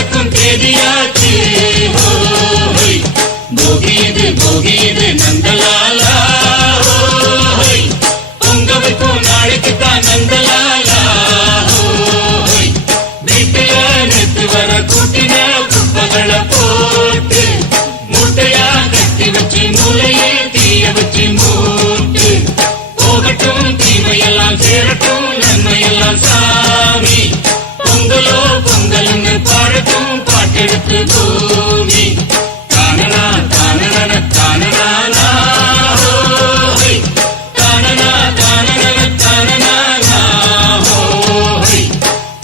பிறக்கும் தேதியாச்சு. போகியது நந்தலாலா, பொங்க வைக்கும் நாளைக்குத்தான் நந்தலாலா. வீட்டுல நேற்று வர கூட்டின குப்பைகளை போட்டு மூட்டையா கட்டி வச்சு மூளையே தீய வச்சு மூட்டு. போகட்டும் தீமையெல்லாம் சேரட்டும் நன்மையெல்லாம் சாமி. பொங்கலோ பொங்கல்னு பாடட்டும் பாட்டெடுத்து பூமி. தானனா தானன தானனா ஹோய், தானனா தானன தானனா ஹோய்,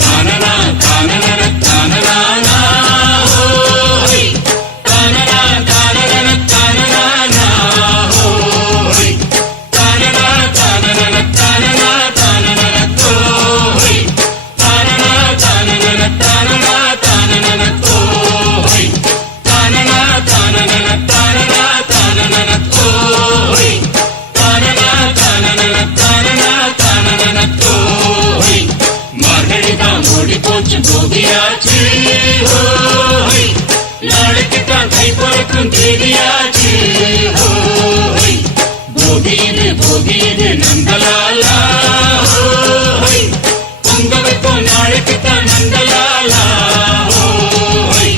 தானனா தானன தானனா ஹோய், தானனா தானன தானனா ஹோய், தானனா தானன தானனா தானன ஹோய், தானனா தானன தானனா தானன ஹோய், தானனா தானன தானனா தானன ஹோய், தானனா தானன தானனா தானன ஹோய். மார்கழிதான் ஓடி போச்சு போகியாச்சு. ஹோய், நாளைக்குத்தான் கை பிறக்கும் தேதியாச்சு. ஹோய், போகியது நந்தலாலா. ஹோய், பொங்க வைப்போம் நாளைக்குத்தான் நந்தலாலா. ஹோய்,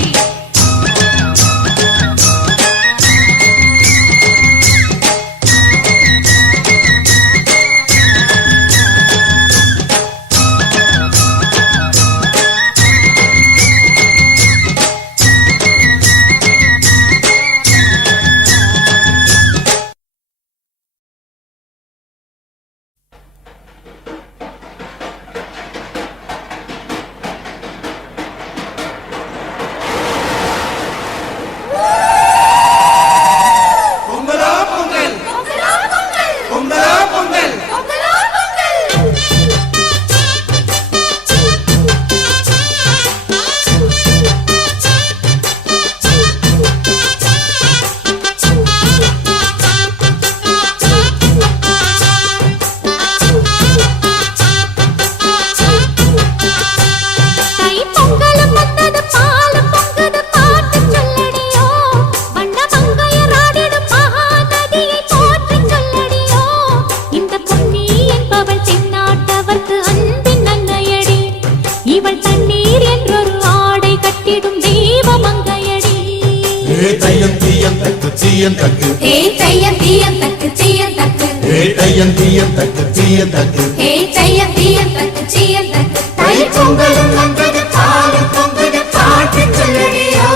பொங்கலும் வந்தது பாலும் பொங்குது பாட்டு சொல்லடியோ.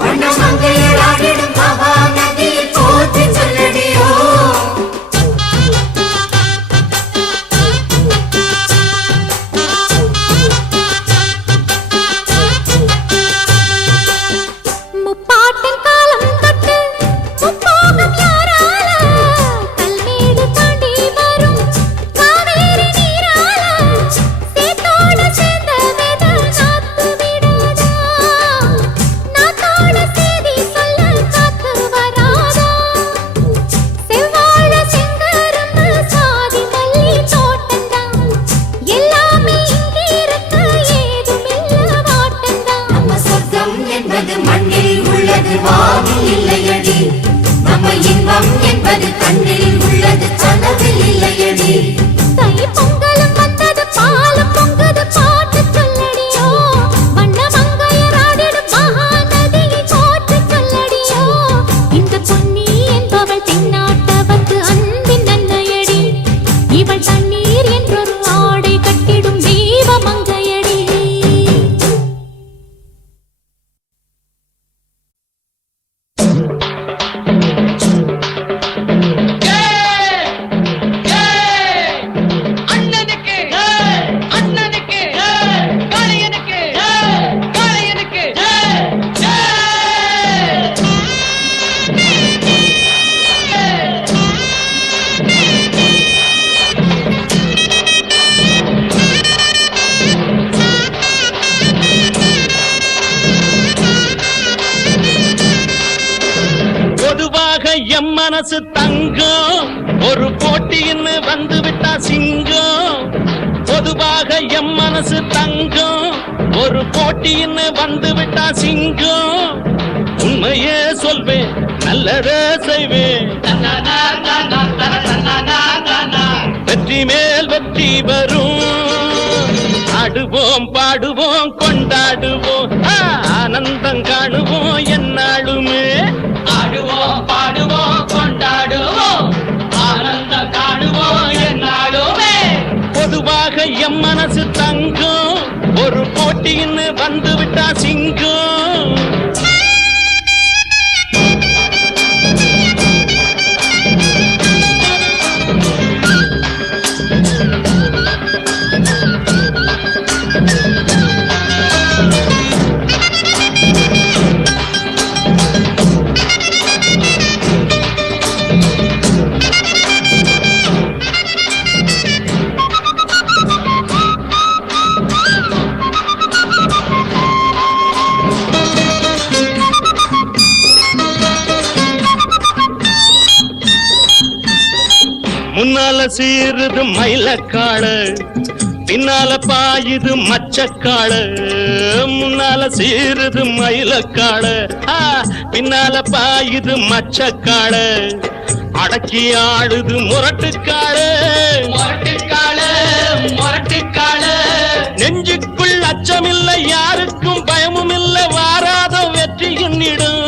வண்ண மங்கையராடிடும் மகாநதியை போற்றி சொல்லடியோ. முப்பாட்டின் காலம் தொட்டு முப்போகம் யாரால கல்மேடு தாண்டி வரும் காவேரி நீரால சேத்தோட சேர்ந்த வேத நாத்து விடாதா. நாத்தோட சேதி சொல்ல காத்து வராதா. செவ்வாழ செங்கரும்பு சாதி மல்லி தோட்டந்தான் எல்லாமே இங்கிருக்க ஏதுமில்ல வாட்டந்தான். நம்ம சொர்க்கம் என்பது மண்ணில் உள்ளது வானில் இல்லையடி. நம்ம இன்பம் என்பது கண்ணில் உள்ளது கனவில் இல்லையடி. தை பொங்கலும் வந்தது பாலும் பொங்குது பாட்டு சொல்லடியோ. வண்ண மங்கையராடிடும் மகாநதியை போற்றி சொல்லடியோ. இந்த பொன்னி என்பவள் தென்னாட்டவர்க்கு அன்பின் நன்மையடி. இவள் தண்ணீர் என்றொரு ஆடை கட்டிடும் தெய்வ மங்கையடி. எம் மனசு தங்கம் ஒரு போட்டின்னு வந்து விட்டா சிங்கம். பொதுவாக எம் மனசு தங்கம் ஒரு ஒரு போட்டின்னு வந்து விட்டா சிங்கம் உண்மையே சொல்வேன் நல்லதே செய்வேன் வெற்றி மேல் வெற்றி வரும் ஆடுவோம் பாடுவோம் கொண்டாடுவோம் ஆனந்தம் காணுவோம் என்னாலுமே ஆடுவோம் பாடுவோம் கொண்டாடுவோம் ஆனந்தம் காணுவோம் என்னாலுமே பொதுவாக எம் மனசு தங்கம் ஒரு போட்டின்னு வந்து விட்டா சிங்கம் முன்னால சீருது மயிலக்காடு பின்னால பாயுது மச்சக்காடு முன்னால சீருது மயிலக்காடு பின்னால பாயுது மச்சக்காடு அடக்கி ஆடுது முரட்டுக்காடு முரட்டுக்காடு முரட்டுக்காடு நெஞ்சுக்குள் அச்சமில்லை யாருக்கும் பயமும் இல்லை வாராத வெற்றி என்னிடும்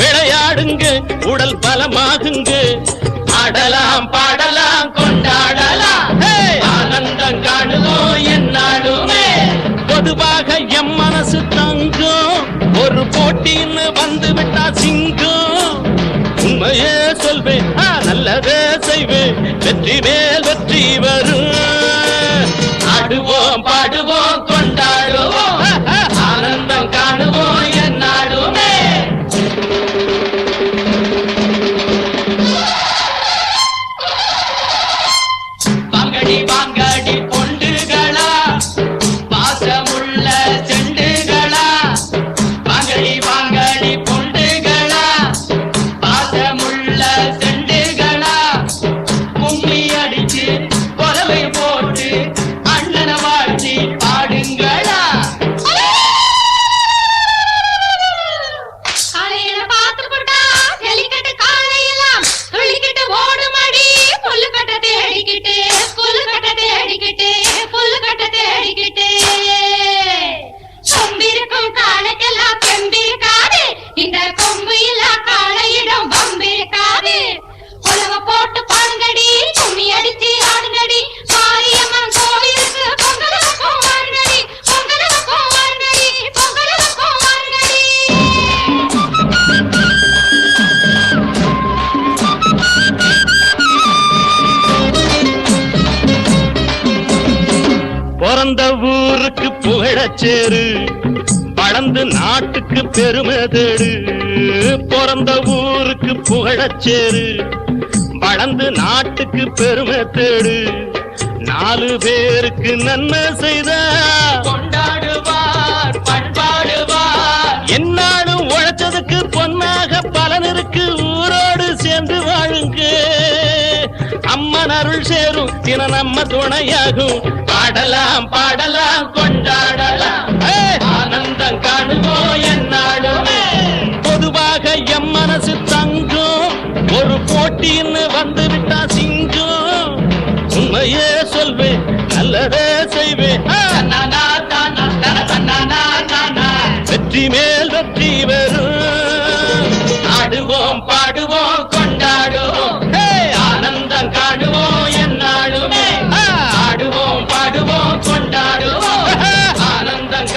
விளையாடுங்க உடல் பலமாகுங்க ஆடலாம் பாடலாம் கொண்டாடலாம் ஆனந்தம் காணுவோம் என்னாலுமே பொதுவாக எம் மனசு தங்கம் ஒரு போட்டின்னு வந்து விட்டா சிங்கம் உண்மையே சொல்வேன் நல்லதே செய்வேன் வெற்றி மேல் வெற்றி வரும் ஆடுவோம் பாடுவோம் கொண்டாடுவோம் ஆனந்தம் காணுவோம் என்னாலுமே வாங்கடி பொண்டுகளா பாசமுள்ள செண்டுகளா வாங்கடி பொண்டுகளா பாசமுள்ள செண்டுகளா கும்மி அடிச்சு கொலவை போட்டு அண்ணன வாழ்த்தி பாடுங்களா காலையில பாத்து போட்டா ஜல்லிக்கட்டு காலையெல்லாம் துள்ளிக்கிட்டு ஓடுமடி புல்லுக்கட்ட தேடிக்கிட்டு புல்லுக்கட்ட தேடிக்கிட்டு கொம்பிருக்கும் காலைக்கெல்லாம் பெம்பிருக்காது இந்த கொம்பு இல்ல காளையிடம் பம்பிருக்காது உலக போட்டு பாருங்கடி கும்மி அடிச்சு ஆடுங்கடி மாரியம்மன் கோவிலுக்கு பொங்கலுக்கும் வாருங்கடி பொங்கலுக்கும் வாருங்கடி பொங்கலுக்கும் வாருங்கடி பிறந்த ஊருக்கு புகழச்சேரு வளர்ந்து நாட்டுக்கு பெருமை தேடு பிறந்த ஊருக்கு புகழச்சேரு வளர்ந்து நாட்டுக்கு பெருமை தேடு நாலு பேருக்கு நன்மை செய்த கொண்டாடுவார் பண்பாடுவார் என்னாலும் உழைச்சதுக்கு பொன்னாக பலன் இருக்கு ஊரோடு சேர்ந்து வாழுங்க அம்மன் அருள் சேரும் தின நம்ம துணையாகும் பாடலாம் பாடலாம் கொண்டாடலாம் ஆனந்தம் காணுவோம் என்னாலுமே பொதுவாக எம் மனசு தங்கம் ஒரு போட்டின்னு வந்து விட்டா சிங்கம் உண்மையே சொல்வேன் நல்லதே செய்வேன் வெற்றி மேல் வெற்றி வரும் ஆடுவோம் பாடுவோம் கொண்டாடுவோம் ஆனந்தம் காணுவோம் என்னாலுமே ஆடுவோம் பாடுவோம் கொண்டாடுவோம் ஆனந்தம்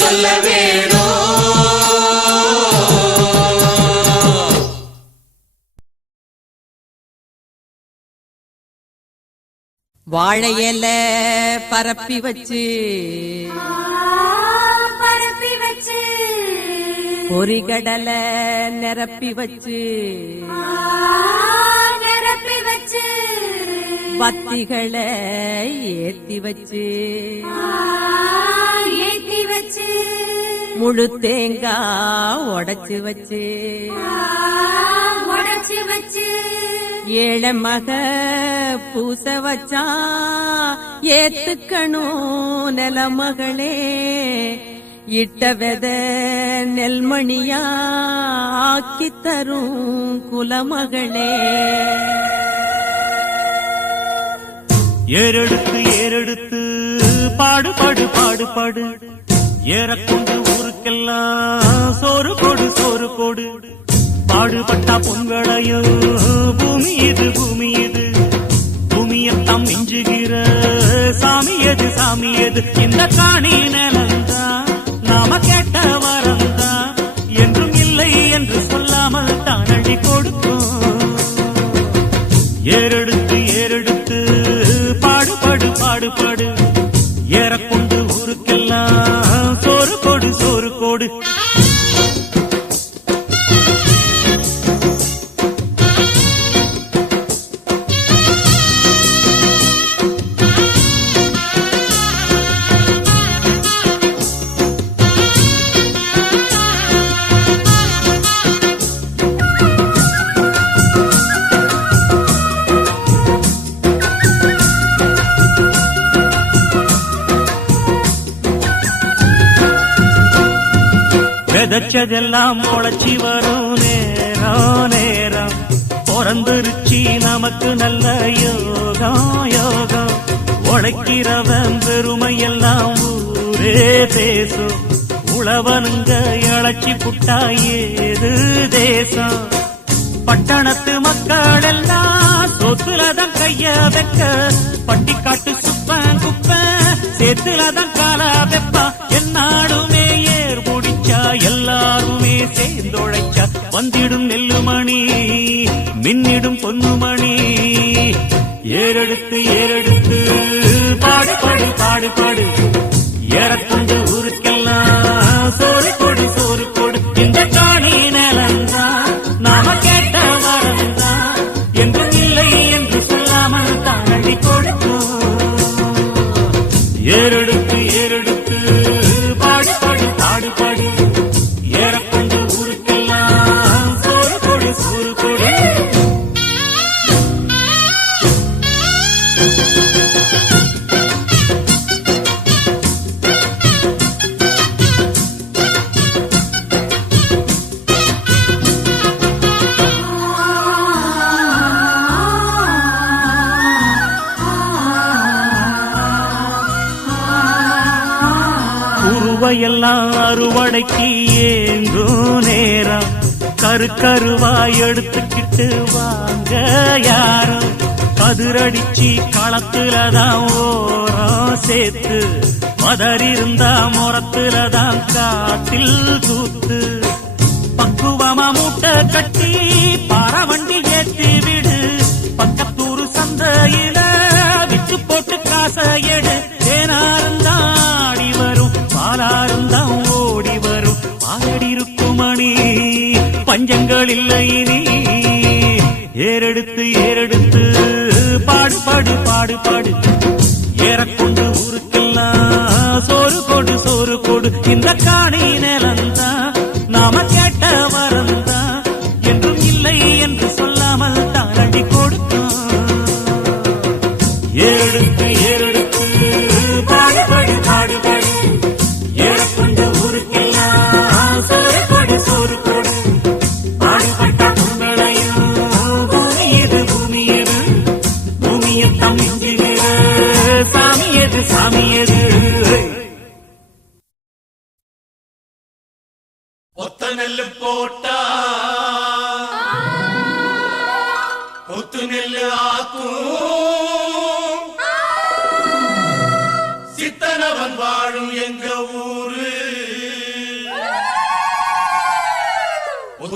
சொல்ல வேணும். வாழையில பரப்பி வச்சு பொறிகடலை நிரப்பி வச்சு பத்திகளை ஏத்தி வச்சு முழு தேங்காய் உடைச்சு வச்சு ஏழை மக பூச வச்சா ஏத்துக்கணும் நிலமகளே இட்ட வெத நெல்மணியா ஆக்கி தரும் குலமகளே. ஏறெடுத்து ஏறெடுத்து பாடு பாடு பாடு பாடு ஏறக்கொண்டு ஊருக்கெல்லாம் சோறு கொடு சோறு கொடு பாடுபட்டா பொங்கலையோ பூமி இது பூமி இது பூமியத்தான் மிஞ்சுகிற சாமி எது சாமி எது இந்த காணி நிலந்தா நாம கேட்ட வரந்தா என்றும் இல்லை என்று சொல்லாமல் தான் அள்ளி கொடுக்கும். ஏறெடுத்து ஏறெடுத்து பாடு பாடு பாடு பாடு ஏறக்கொண்டு ஊருக்கெல்லாம் சோறு கொடு சோறு கொடு. விதைச்சதெல்லாம் முளைச்சி வரும் நேரம் நேரம் பிறந்துருச்சி நமக்கு நல்ல யோகம் யோகம் உழைக்கிறவன் பெருமையெல்லாம் ஊரே தேசம் உழவனுங்க இழைச்சி புட்டா ஏது தேசம் பட்டணத்து மக்கள் எல்லாம் சொத்துலதான் கைய வைக்க பட்டிக்காட்டு சுப்பன் குப்பன் சேத்துலதான் கால வெப்பா என்னாடுமே ஏர் முடிச்சா எல்லாருமே சேர்ந்தொழைச்சா வந்திடும் நெல்லுமணி மின்னிடும் பொன்னுமணி. ஏறெடுத்து ஏறெடுத்து பாடு பாடு பாடு பாடு ஏறக்கொண்டு ஊருக்கெல்லாம் சோறு கொடு சோறு கொடு இந்த காணி நிலந்தா நாம கேட்ட வரந்தா என்றும் இல்லை என்று சொல்லாமல் தான் அள்ளி கொடுக்கும். ஏறெடுத்து ஏறெடுத்து பாடு பாடு பாடு பாடு ஏறக்கொண்டு ஊருக்கெல்லாம் சோறு கொடு சோறு கொடு. உருவையெல்லாம் அறுவடைக்கு ஏங்கும் நேரம் கருவாய் எடுத்துக்கிட்டு வாங்க யாரும் கதிரடிச்சு களத்துலதான் ஓரம் சேர்த்து மதறிருந்தா முறத்துலதான் காத்தில் கூத்து பக்குவமா மூட்டை கட்டி பாரவண்டி ஏத்தி விடு பக்கத்தூரு சந்தையில விட்டு போட்டு காசை எடு தேனாருந்தாடி வரும் பாலாருந்தான் ஓடி வரும் பாலடி இருக்குமணி பஞ்சங்கள் இல்லை நீ. ஏறெடுத்து ஏறெடுத்து பாடு பாடு பாடு பாடு ஏறக்கொண்டு ஊருக்கெல்லாம் சோறு கொடு சோறு கொடு இந்த காணி நிலந்தா நாம கேட்ட வரந்தா என்றும் இல்லை என்று சொல்லாமல் தான் அடி கொடுக்கும். ஏறெடுத்து ஏறெடுத்து பாடு பாடு பாடு பாடு ஏறக்கொண்டு ஊருக்கெல்லாம் சோறு கொடு சோறு கொடு பாடுபட்ட பொங்கலையும் பூமி எது பூமி எது பூமியத்தான் மிஞ்சுகிற சாமி எது சாமி எது. ஒத்த நெல்லு போட்டா ஒத்து நெல்லு ஆக்கும் சித்தனவன் வாழும் எங்க ஊரு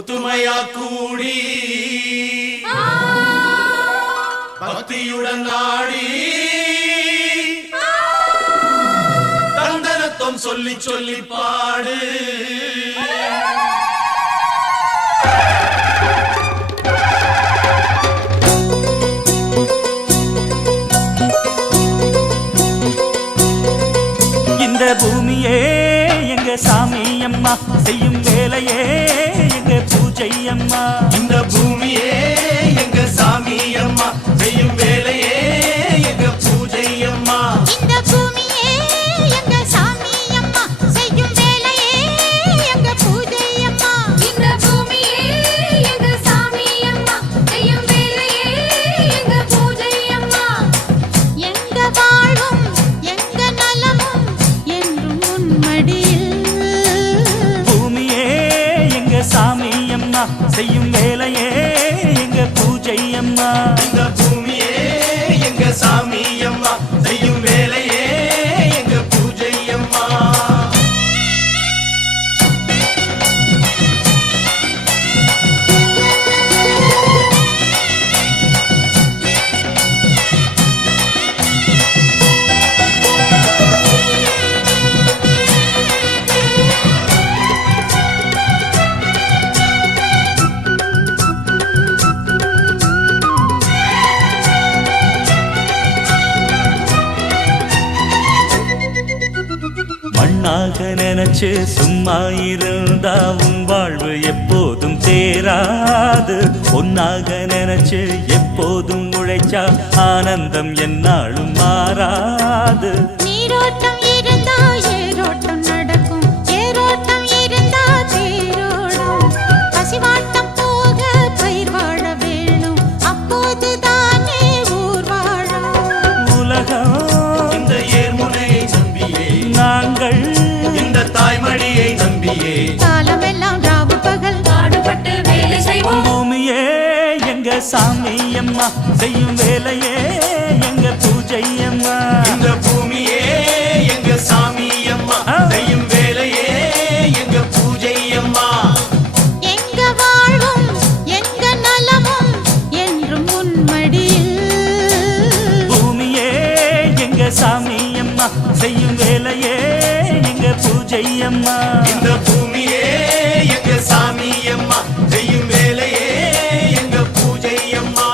ஒத்துமையா கூடி பக்தியுடன் நாடி தந்தனத்தம் சொல்லி சொல்லி பாடு. இந்த பூமியே எங்க சாமி அம்மா, செய்யும் வேலையே எங்க பூஜை அம்மா. இந்த பூமியே எங்க சாமி அம்மா, செய்யும் வேலையே எங்க பூஜை அம்மா. இந்த பூமியே எங்க சாமி அம்மா, செய்யும் வேலையே எங்க பூஜை அம்மா. இந்த பூமியே எங்க சாமி அம்மா, செய்யும் வேலையே எங்க பூஜை அம்மா. எங்க வாழும் எங்க நலமும் என்றும் உன்மடியில். பூமியே எங்க சாமி அம்மா, செய்யும் வேலையே எங்க பூஜை அம்மா. இந்த பூமியே எங்க சாமி அம்மா, செய்யும் வேலையே எங்க பூஜை அம்மா. மண்ணாக நினைச்சு சும்மா இருந்தா உன் வாழ்வு எப்போதும் தேராது. பொன்னாக நினைச்சு எப்போதும் உழைச்சா ஆனந்தம் என்னாலும் மாறாது. நீரோட்டம் இருந்தா ஏரோட்டம் நடக்கும், ஏரோட்டம் இருந்தா தேரோடும். பசிவாட்டம் போக பயிர் வாழ வேணும், அப்போதுதானே ஊர் வாழும். உலகம் இந்த ஏர்முனையை நம்பியே, நாங்கள் இந்த தாய்மடியை நம்பியே, காலமெல்லாம் ராவு பகல் பாடுபட்டு வேலை செய்வோம். பூமியே எங்க சாமி அம்மா, செய்யும் வேலையே எங்க பூஜை அம்மா. இந்த பூமியே எங்க சாமி அம்மா, செய்யும் வேலையே எங்க பூஜை அம்மா. எங்க வாழும் எங்க நலமும் என்றும் உன்மடியில். பூமியே எங்க சாமி அம்மா, செய்யும் வேலையே எங்க பூஜை அம்மா. இந்த பூமியே எங்க சாமி அம்மா, செய்யும் வேலையே எங்க பூஜை அம்மா.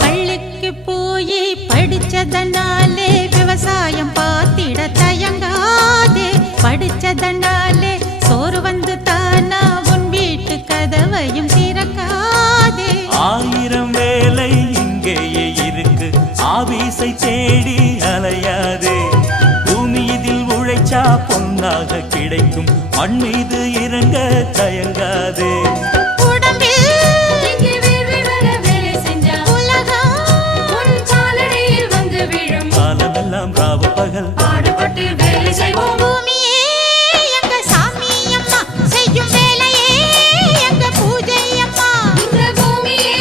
பள்ளிக்கு போய் படிச்சதனாலே விவசாயம் பார்த்திட தயங்காதே. படிச்சதனாலே சோறு வந்து தானா உன் வீட்டு கதவையும் திறக்காதே. ஆயிரம் வேலை இங்கேயே இருக்கு, ஆபீஸை தேடி அலையாதே. பூமி இதில் உழைச்சா பொன்னாக கிடைக்கும், மண் மீது இறங்க தயங்காதே. உடம்பில் உலகம் உன் காலடியில் வந்து விழும். காலமெல்லாம் ராவு பகல் பாடுபட்டு வேலை செய்வோம். பூமியே எங்க சாமி அம்மா, செய்யும் வேலையே எங்க பூஜை அம்மா. இந்த பூமியே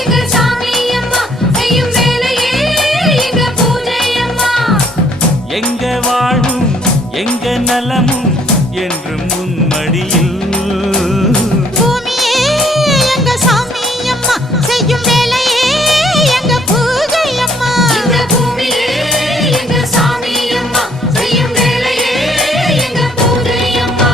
எங்க சாமி அம்மா, செய்யும் வேலையே எங்க பூஜை அம்மா. எங்க வாழும் எங்க நலமும் என்றும் உன் மடியில். பூமியே எங்க சாமி அம்மா, செய்யும் வேலையே எங்க பூஜை அம்மா. இந்த பூமியே எங்க சாமி அம்மா, செய்யும் வேலையே எங்க பூஜை அம்மா.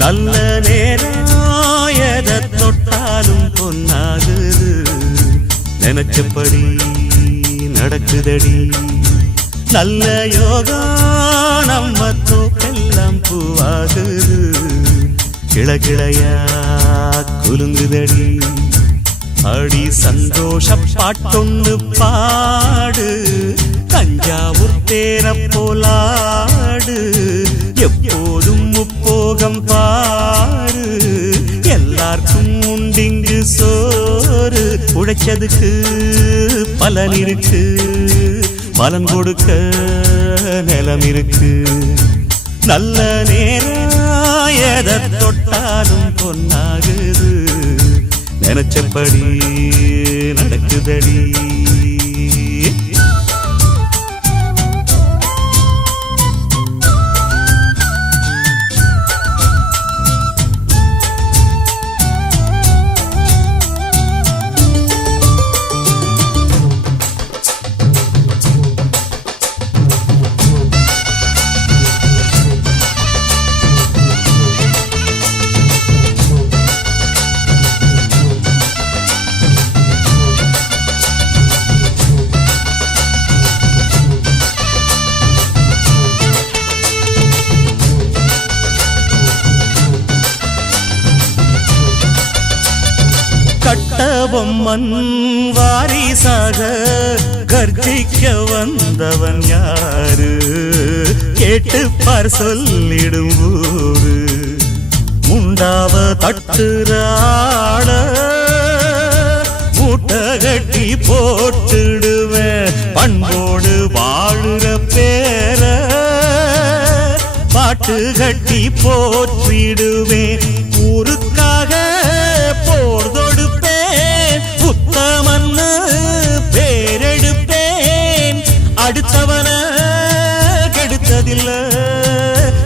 நல்ல நேரம் எதை தொட்டாலும் பொன்னாகுது, நினைச்சபடி நடக்குதடி. நல்ல யோகம் நம்ம தோப்பெல்லாம் பூவாகுது கிளகிளையா குலுங்குதடி அடி சந்தோஷ பாட்டொன்னு பாடு தஞ்சாவூர் தேர போலாடு எப்போதும் முப்போகம் பாரு எல்லாருக்கும் உண்டிங்கு சோறு உழைச்சதுக்கு பலன் இருக்கு பலன் கொடுக்க நிலம் இருக்கு நல்ல நேரம் எதை தொட்டாலும் பொன்னாகுது நினைச்சபடி நடக்குதடி கட்டபொம்மன் வாரிசாக கர்ஜிக்க வந்தவன் யாரு கேட்டுப்பார் சொல்லிடும் ஊரு முண்டாவ தட்டுறாள மூட்டை கட்டி போட்டுடுவேன் பண்போடு வாழுற பேர பாட்டு கட்டி போற்றிடுவேன் ஊருக்காக போர் தொடுப்பேன் உத்தமன்னு பேரெடுப்பேன் அடுத்தவன கெடுத்ததில்ல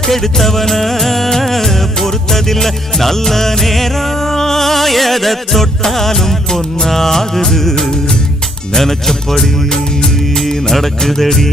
கெடுத்தவன பொறுத்ததில்ல நல்ல நேரம் எதை தொட்டாலும் பொன்னாகுது நினைச்சபடி நடக்குதடி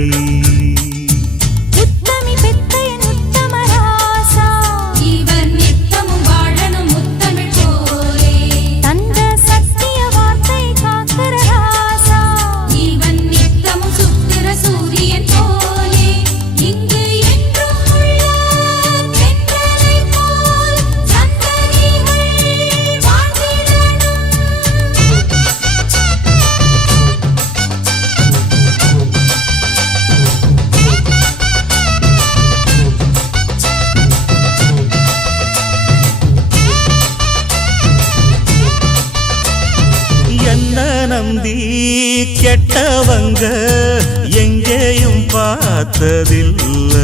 நம்பி கெட்டவங்க எங்கேயும் பார்த்ததில்ல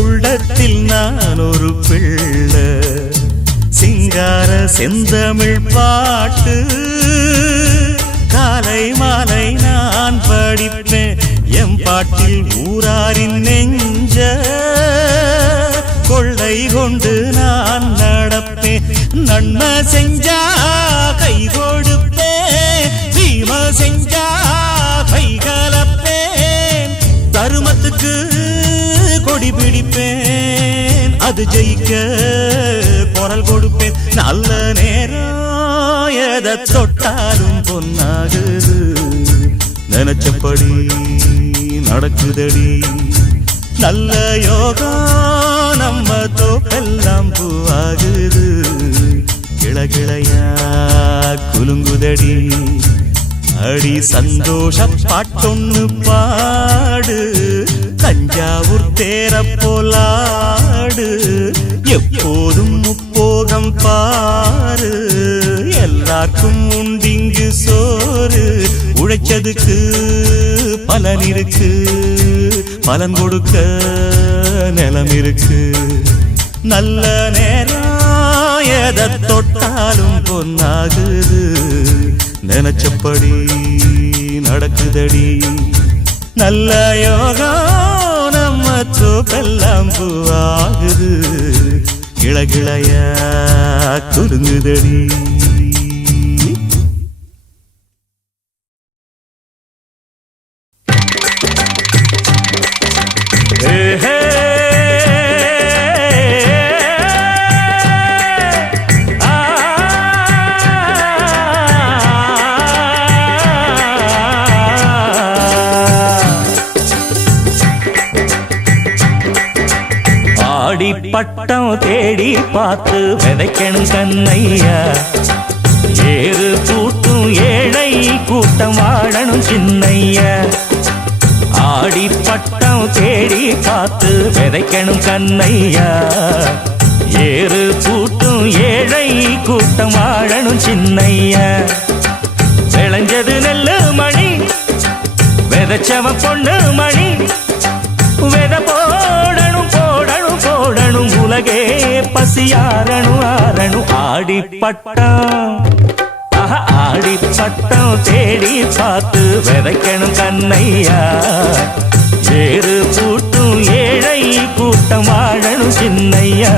உள்ளத்தில் நான் ஒரு பிள்ளை சிங்கார செந்தமிழ் பாட்டு காலை மாலை நான் படிப்பேன் எம் பாட்டில் ஊராரின் நெஞ்ச கொள்ளை கொண்டு நான் நடப்பேன் நன்மை செஞ்சா கை கொடுப்பேன் தீமை செஞ்சா கை கலப்பேன் தருமத்துக்கு கொடி பிடிப்பேன் அது ஜெயிக்க குரல் கொடுப்பேன் நல்ல நேரம் எதை தொட்டாலும் பொன்னாகுது நினைச்சபடி நடக்குதடி நல்ல யோகம் நம்ம தோப்பெல்லாம் பூவாகுது கிளகிளையா குலுங்குதடி அடி சந்தோஷ பாட்டொன்னு பாடு தஞ்சாவூர் தேர போலாடு எப்போதும் முப்போகம் பாரு எல்லாருக்கும் உண்டிங்கு சோறு உழைச்சதுக்கு பலன் இருக்கு பலன் கொடுக்க நிலம் இருக்கு நல்ல நேரம் எதை தொட்டாலும் பொன்னாகுது நினைச்சபடி நடக்குதடி நல்ல யோகம் நம்ம தோப்பெல்லாம் பூவாகுது கிளகிளையா குலுங்குதடி பட்டம் தேடி பார்த்து விதைக்கணும் கண்ணையா. ஏறு கூட்டும் ஏழை கூட்டம் வாழணும் சின்னையா. ஆடி பட்டம் தேடி பார்த்து விதைக்கணும் கண்ணையா. ஏறு கூட்டும் ஏழை கூட்டம் வாழணும் சின்னையா. விளைஞ்சது நெல்லு மணி விதைச்சவ பொண்ணு மணி. வித போடணும் போடணும் போடணும் உலகே பசியாரணும் ஆரணும். ஆடி பட்டம் ஆடி பட்டம் தேடி பார்த்து விதைக்கணும் கண்ணையா. ஏறு கூட்டும் ஏழை கூட்டம் வாழணும் சின்னையா.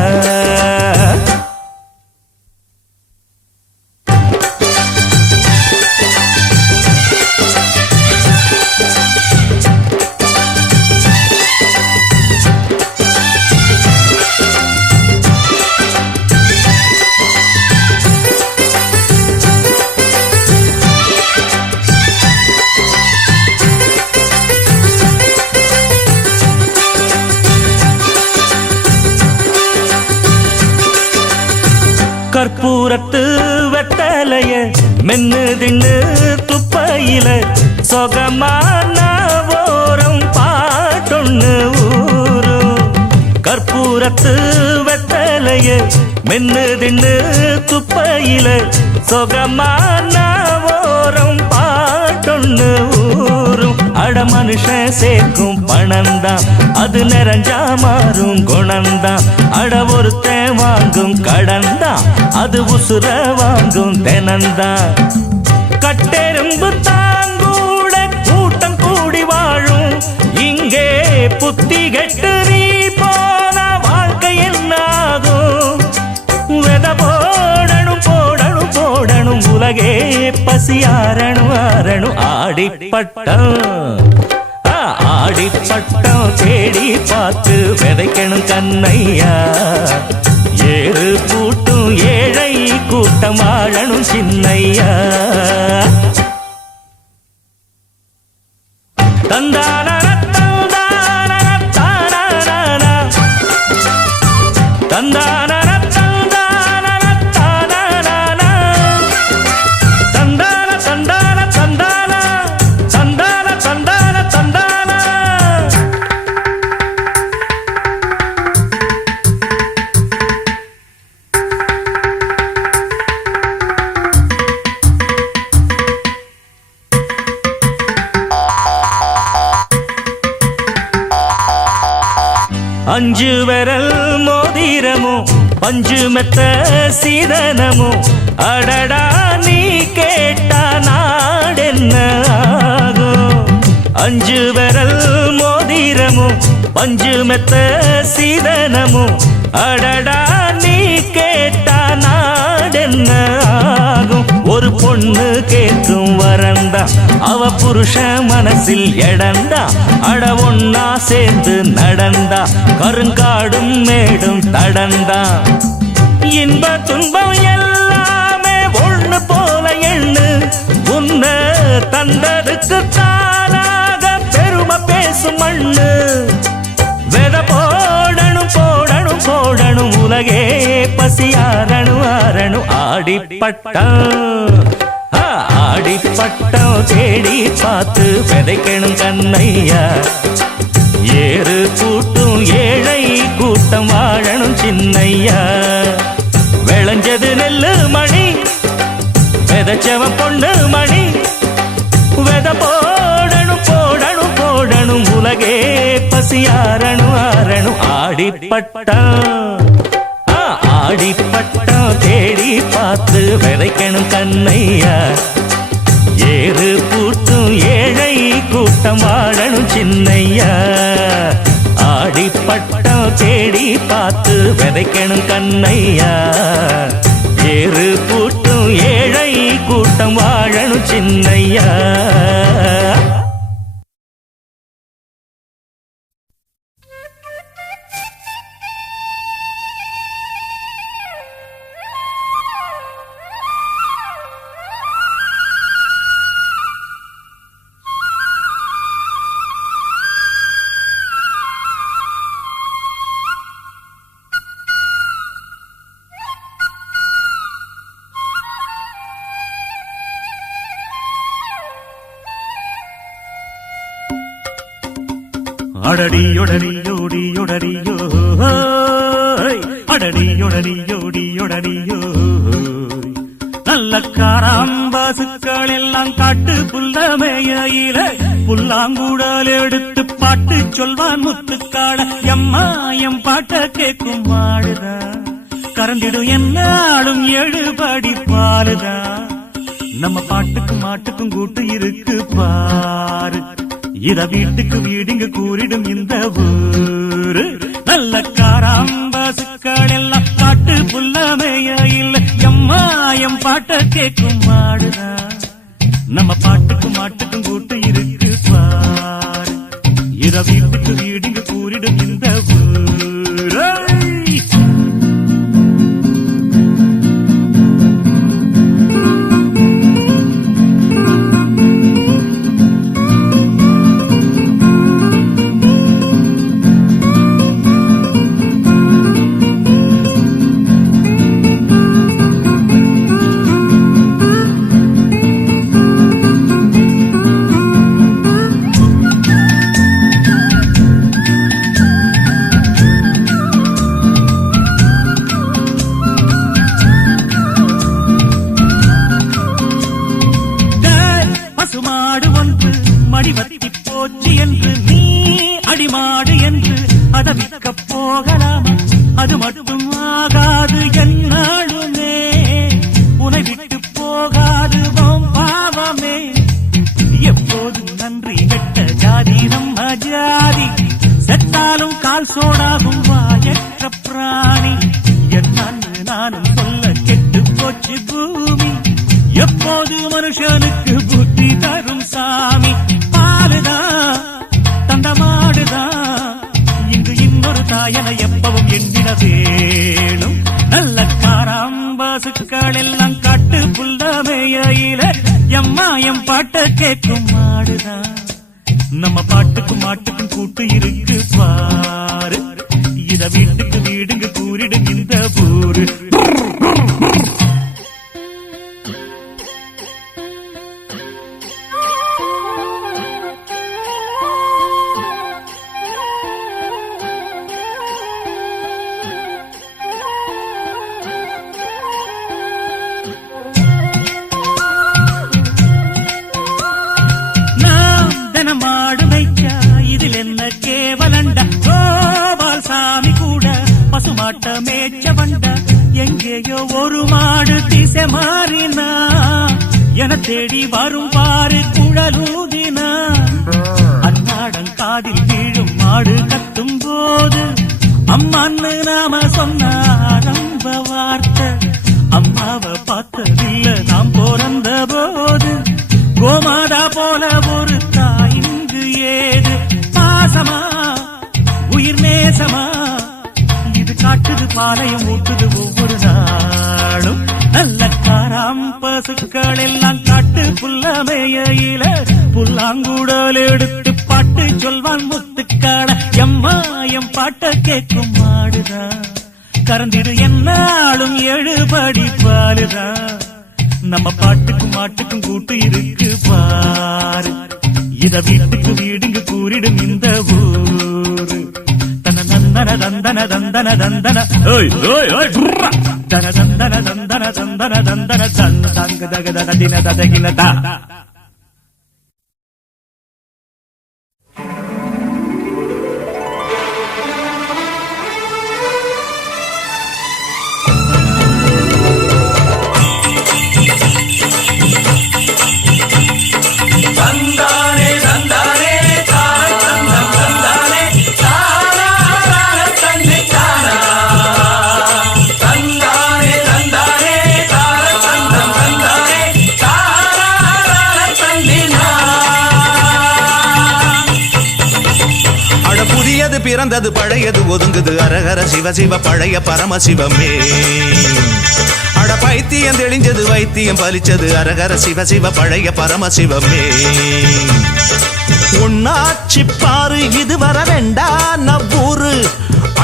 கற்பூரத்து வெத்தலைய மென்னு தின்னு துப்பையில சொகமான ஓரம் பாட்டொன்னு ஊரும். கற்பூரத்து வெத்தலைய மென்னு தின்னு துப்பையில சொகமான ஓரம் பாட்டொன்னு ஊரும். அட மனுஷன் சேர்க்கும் பணம்தான் அது நிறைஞ்சா மாறும் குணம்தான். அட ஒருத்தன் வாங்கும் கடன்தான் அது உசுர வாங்கும் தினந்தான். கட்டெரும்பு தாங்கூட கூட்டம் கூடி வாழும் இங்கே. புத்தி கெட்டு நீ போன வாழ்க்கை என்னாகும். வெத போடணும் போடணும் போடணும் உலகே பசியாரணும் ஆரணும். ஆடி பட்டம் ஆடி பட்டம் தேடி பார்த்து விதைக்கணும் கண்ணையா. ஏறு கூட்டும் ஏழை கூட்டம் வாழணும் சின்னையா. தந்தான தந்தான தானா தந்தான அஞ்சு விரல் மோதிரமோ பஞ்சு மெத்த சீதனமோ. அடடா நீ கேட்டா நாடென்ன ஆகும். அஞ்சு விரல் மோதிரமோ பஞ்சு மெத்த சீதனமோ. அடடா நீ கேட்டா நாடென்ன ஆகும். ஒரு பொண்ணு கேட்கும் வரந்தா அவ புருஷ மனசில் எடந்தா. அட ஒன்னா சேர்ந்து நடந்தா கருங்காடும் மேடும் தடந்தா. இன்ப துன்பம் எல்லாமே ஒண்ணு போல எண்ணு. உன்ன தந்ததுக்கு தானாக பெருமை பேசும் மண்ணு. வெத போடணும் போடணும் போடணும் உலகே பசியாரணும் ஆரணும். ஆடி பட்டம் ஆடி பட்டம் தேடி பார்த்து விதைக்கணும் கண்ணையா. ஏறு கூட்டும் ஏழை கூட்டம் வாழணும் சின்னையா. விளைஞ்சது நெல்லு மணி விதைச்சவ பொண்ணு மணி. வெத போடணும் போடணும் போடணும் உலகே பசியாரணும் ஆரணும். ஆடி பட்டம் ஆடி பட்டம் தேடி பார்த்து விதைக்கணும் கண்ணையா. ஏறு கூட்டும் ஏழை கூட்டம் வாழணும் சின்னையா. ஆடி பட்டம் தேடி பார்த்து விதைக்கணும் கண்ணையா. ஏறு கூட்டும் ஏழை கூட்டம் வாழணும் சின்னையா. அடடியொடடியோடியொடடியோ அடடியொடடியோடியொடடியோ நல்ல காராம்பாசுக்கள் எல்லாம் காட்டு புல்லமையில புல்லாங்குடல் எடுத்து பாட்டு சொல்வான் முத்துக்காட எம்மா எம் பாட்ட கேட்கும் மாடுதா கறந்திடும் என்னாலும் 7 படி பாலுதா நம்ம பாட்டுக்கும் மாட்டுக்கும் கூட்டு இருக்கு பாரு இத வீட்டுக்கு வீடுங்க கூறிடும் இந்த ஊரு நல்ல காராம்பாசுக்கள் எல்லாம் பாட்டு புல்லமையில எம்மாயம் பாட்ட கேட்கும் மாடுதா நம்ம பாட்டுக்கும் மாட்டுக்கும் கூட்டு இருக்கு பாரு இத வீட்டுக்கு வீடுங்க கூறிடும் இந்த ஊரு பசுமாடு ஒன்று மடிவத்தி போச்சு என்று நீ அடிமாடு என்று அதை விற்க போகலாமா அது மட்டும் ஆகாது என்னாலுமே உனை விட்டு போகாது பாவமே எப்போதும் நன்றி கெட்ட ஜாதி நம்ம ஜாதி செத்தாலும் கால் சோடாகும் வாயற்ற பிராணி என்னன்னு நானும் சொல்ல கெட்டு போச்சு பூமி எப்போது மனுஷனுக்கு புத்தி தரும் சாமி பாலுதான் தந்த மாடுதான் இங்கு இன்னொரு தாயன எப்பவும் எண்ணிட வேணும் நல்ல காராம்பாசுக்கள் எல்லாம் காட்டு புல்லமையில எம்மாயம் பாட்ட கேட்கும் மாடுதான் நம்ம பாட்டுக்கும் மாட்டுக்கும் கூட்டு இருக்கு பாரு இத வீட்டுக்கு வீடுங்க கூறிடும் இந்த ஊரு மாடு மேய்ச்சா இதில் என்ன கேவலண்டா கோபால் சாமி கூட பசுமாட்ட மேய்ச்ச வண்டா எங்கேயோ ஒரு மாடு திசை மாறினா என தேடி வரும் பாரு குழலூதினா அன்னாடம் காதில் வீழும் மாடு கத்தும் போது அம்மான்னு நாம சொன்ன ஆரம்ப வார்த்தை அம்மாவை பார்த்ததில்ல நாம் பிறந்த போது கோமாதா போல ஒரு தாயிங்கு ஏது பாசமா உயிர் நேசமா இது காட்டுது பாளையம் ஊட்டுது ஒவ்வொரு நாளும் நல்ல காராம்பசுக்கள் எல்லாம் காட்டு புல்லமையில புல்லாங்குடல் எடுத்து பாட்டு சொல்வான் முத்துக்காட எம்மாயம் பாட்ட கேட்கும் மாடுதா கறந்திடு என்னாலும் 7 படி பாலுதா நம்ம பாட்டுக்கும் மாட்டுக்கும் கூட்டு இருக்கு பாரு இத வீட்டுக்கு வீடுங்க கூறிடும் இந்த ஊரு தன தந்தன தந்தன தந்தன தந்தன ஓய் ஓய் ஓய் தன தந்தன தந்தன தந்தன தந்தன தங்க தக தக தின தகினதா பிறந்தது பழையது ஒதுங்குது அரகர சிவ சிவ பழைய பரமசிவமே அட பைத்தியம் தெளிஞ்சது வைத்தியம் பலிச்சது அரகர சிவ சிவ பழைய பரமசிவமே உன்னாச்சி பாரு இது வர வேண்டாம் நவ்வூரு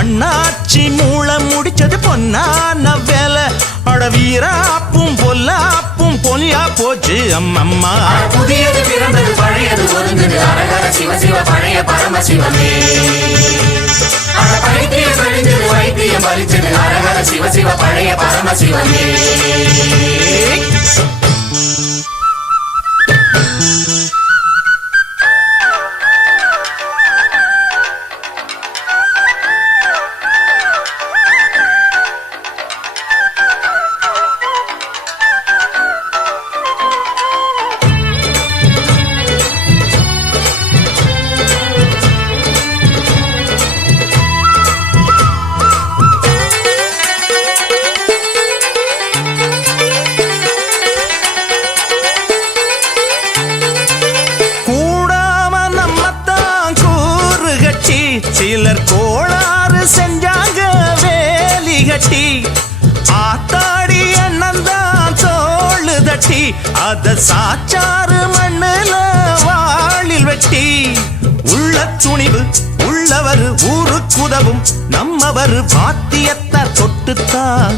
அண்ணாச்சி மூலம் முடிச்சது பொன்னான வேலை அட வீராப்பும் பொல்லாப்பும் பொலியா போச்சு அம்மம்மா. புதியது பிறந்தது பழையது ஒதுங்குது அரகர சிவ சிவ பழைய பரமசிவமே. பைத்தியம் தெளிஞ்சது வைத்தியம் பலிச்சது அரகர சிவ சிவ பழைய பரமசிவமே. சிலர் கோளாறு செஞ்சாங்க வேலி கட்டி ஆத்தாடி அண்ணந்தான் தோளு தட்டி அத சாச்சாறு மண்ணுல வாளில் வெட்டி உள்ள துணிவு உள்ளவர் ஊருக்குதவும் நம்மவர் வாத்தியத்தை தொட்டுத்தான்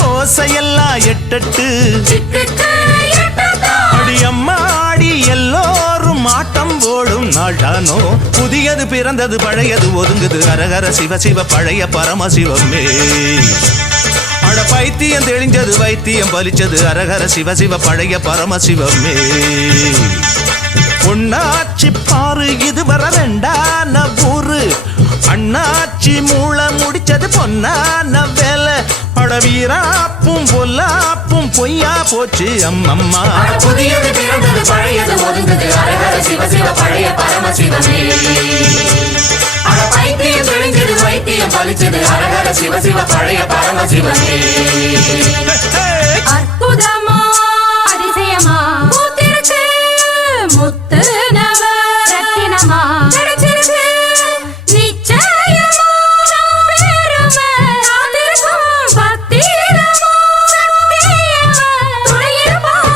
கோசையெல்லாம் எட்டட்டு அடியம்மாடி எல்லோரும் ஆட்டம் போடும் நாட்டானோ. புதியது பிறந்தது பழையது ஒதுங்குது அரகர சிவ சிவ பழைய பரமசிவமே. அட பைத்தியம் தெளிஞ்சது வைத்தியம் பலிச்சது அரகர சிவ சிவ பழைய பரமசிவமே. பொன்னாச்சி பாரு இது வர ரெண்டான ஊரு அண்ணாச்சி மூள முடிச்சது பொன்னான வேலை. அட வீராப்பும் பொல்லாப்பும் பொய்யா போச்சு அம்மம்மா. புதியது பிறந்தது பழையது ஒதுங்குது அரகர சிவ சிவ பழைய பரமசிவமே. பைத்தியம் தெளிஞ்சது வைத்தியம் பலிச்சது அரகர சிவ சிவ பழைய பரமசிவமே. அற்புதமா அதிசயமா பூத்திருக்கு முத்து நவ ரத்தினமா கிடைச்சிருக்கு நிச்சயமா பெருமை காத்திருக்கும் பத்திரமா சத்தியமா துணையிருப்போம்.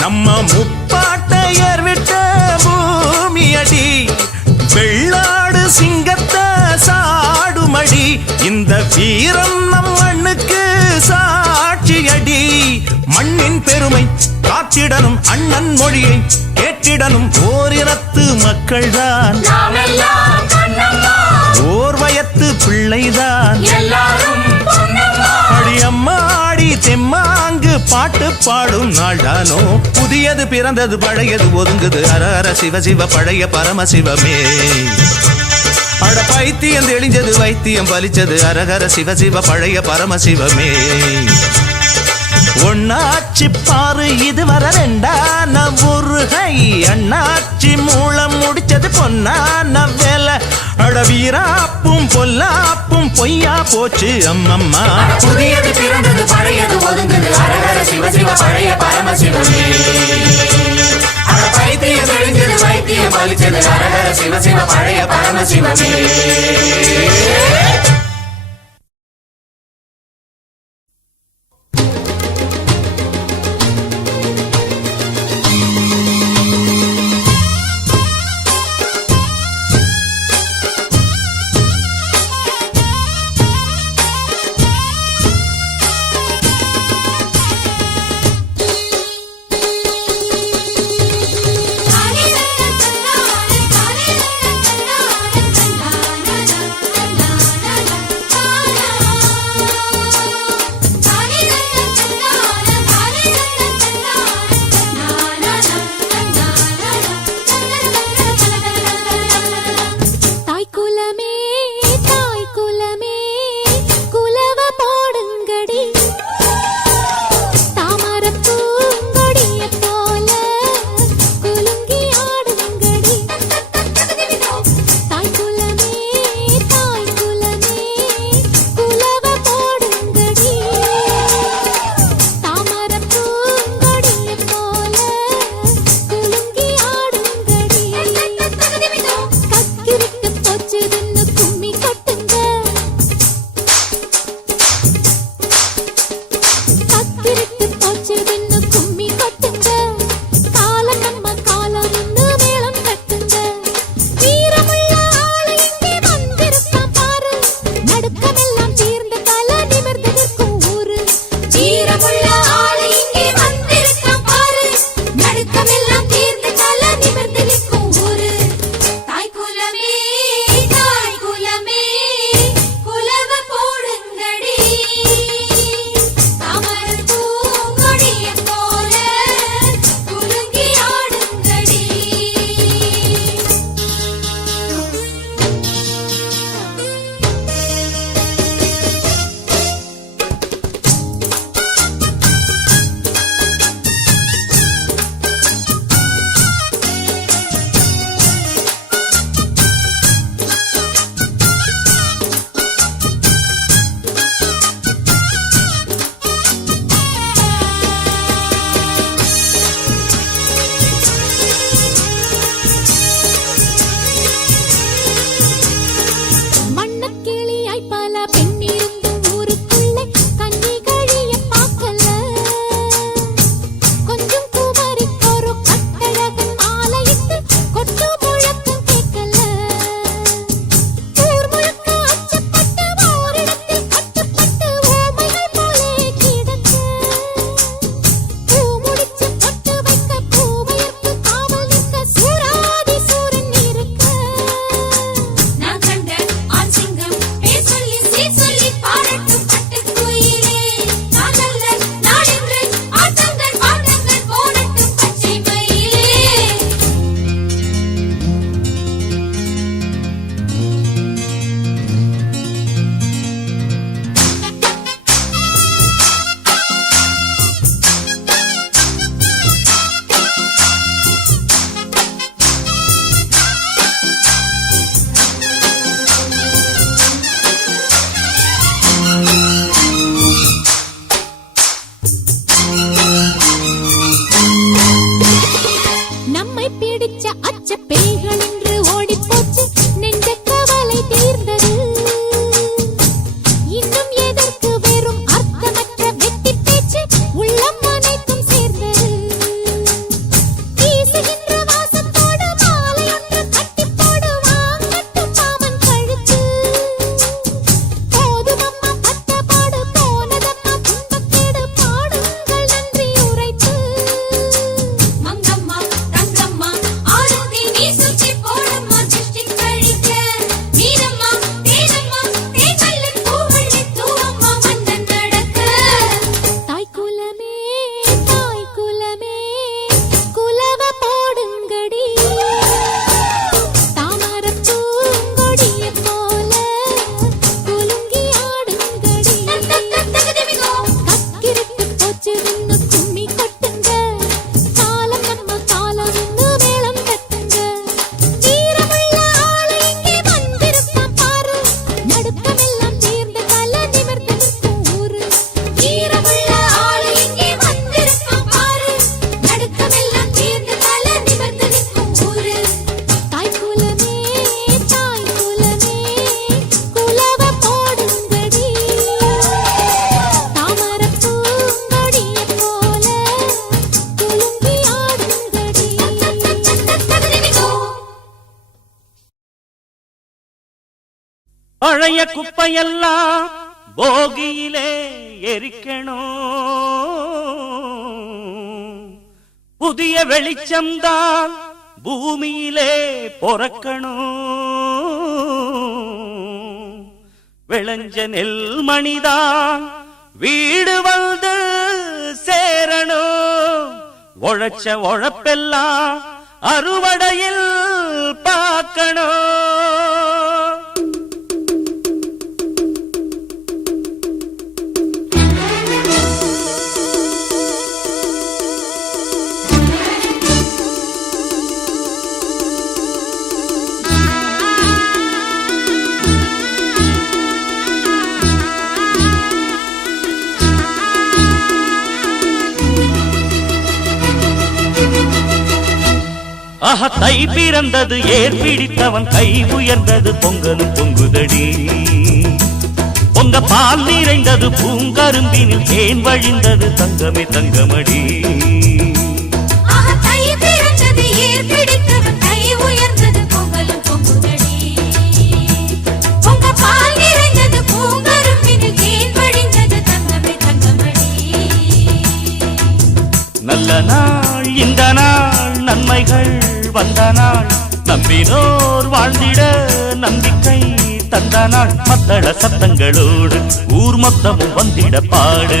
நம்ம முப்பாட்டையர் விட்ட பூமியடி வெள்ளாடு சிங்கத்தை சாடுமடி இந்த வீரம் நம் மண்ணுக்கு சாட்சியடி. மண்ணின் பெருமை காத்திடனும் அண்ணன் மொழியை கேட்டிடனும் ஓரினத்து மக்கள்தான் ஓர் வயத்து பிள்ளைதான் அடியம்மாடி தெம்மாங்கு பாட்டு பாடும் நாள்தானோ. புதியது பிறந்தது பழையது ஒதுங்குது அரஹர சிவ சிவ பழைய பரமசிவமே. அட பைத்தியம் தெளிஞ்சது வைத்தியம் பலிச்சது அரஹர சிவ சிவ பழைய பரமசிவமே. ஒன்னாச்சி பாரு இது வர ரெண்டான ஊருகை அண்ணாச்சி மூலம் முடிச்சது பொன்னான வேலை. அட வீராப்பும் பொல்லாப்பும் பொய்யா போச்சு அம்மம்மா. புதியது பிறந்தது பழையது ஒதுங்குது அரஹர சிவ சிவ பழைய பரமசிவமே. பைத்தியம் தெளிஞ்சது வைத்தியம் பலிச்சது அரஹர சிவ சிவ பழைய பரமசிவமே. தானே பழைய குப்பையெல்லாம் போகியிலே எரிக்கணும், புதிய வெளிச்சம்தான் பூமியிலே பொறக்கணும், விளைஞ்ச நெல் மணிதான் வீடு வந்து சேரணும், உழைச்ச உழைப்பெல்லாம் அறுவடையில் பார்க்கணும். ஆஹா, தை பிறந்தது ஏர் பிடித்தவன் கை உயர்ந்தது பொங்கலும் பொங்குதடி, பொங்க பால் நிறைந்தது பூங்கரும்பினில் தேன் வழிந்தது தங்கமே தங்கமடி. நல்ல நாள் இந்த நாள், நன்மைகள் வந்த நாள், நம்பினோர் வாழ்ந்திட நம்பிக்கை தந்த நாள், மத்தள சத்தங்களோடு ஊர் மொத்தமும் வந்திட பாடு.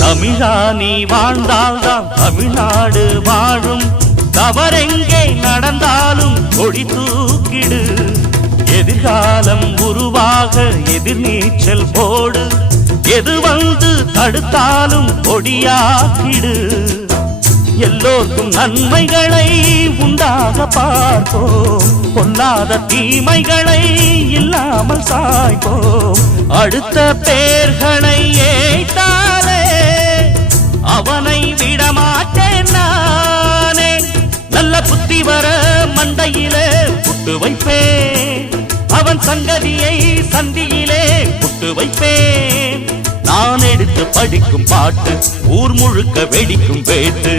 தமிழா நீ வாழ்ந்தால்தான் தமிழ்நாடு வாழும், தவறெங்கே நடந்தாலும் கொடி தூக்கிடு, எதிர்காலம் உருவாக எதிர்நீச்சல் போடு, எது வந்து தடுத்தாலும் கொடியாக்கிடு, எல்லோருக்கும் நன்மைகளை உண்டாக பார்ப்போம், பொல்லாத தீமைகளை இல்லாமல் சாய்ப்போம், அடுத்த பேர்களை ஏய்த்தாலே அவனை விடமாட்டேன் நானே, நல்ல புத்தி வர மண்டையிலே புட்டு வைப்பேன், அவன் சங்கதியை சந்தியிலே புட்டு வைப்பேன், நான் எடுத்து படிக்கும் பாட்டு ஊர் முழுக்க வெடிக்கும் வேட்டு.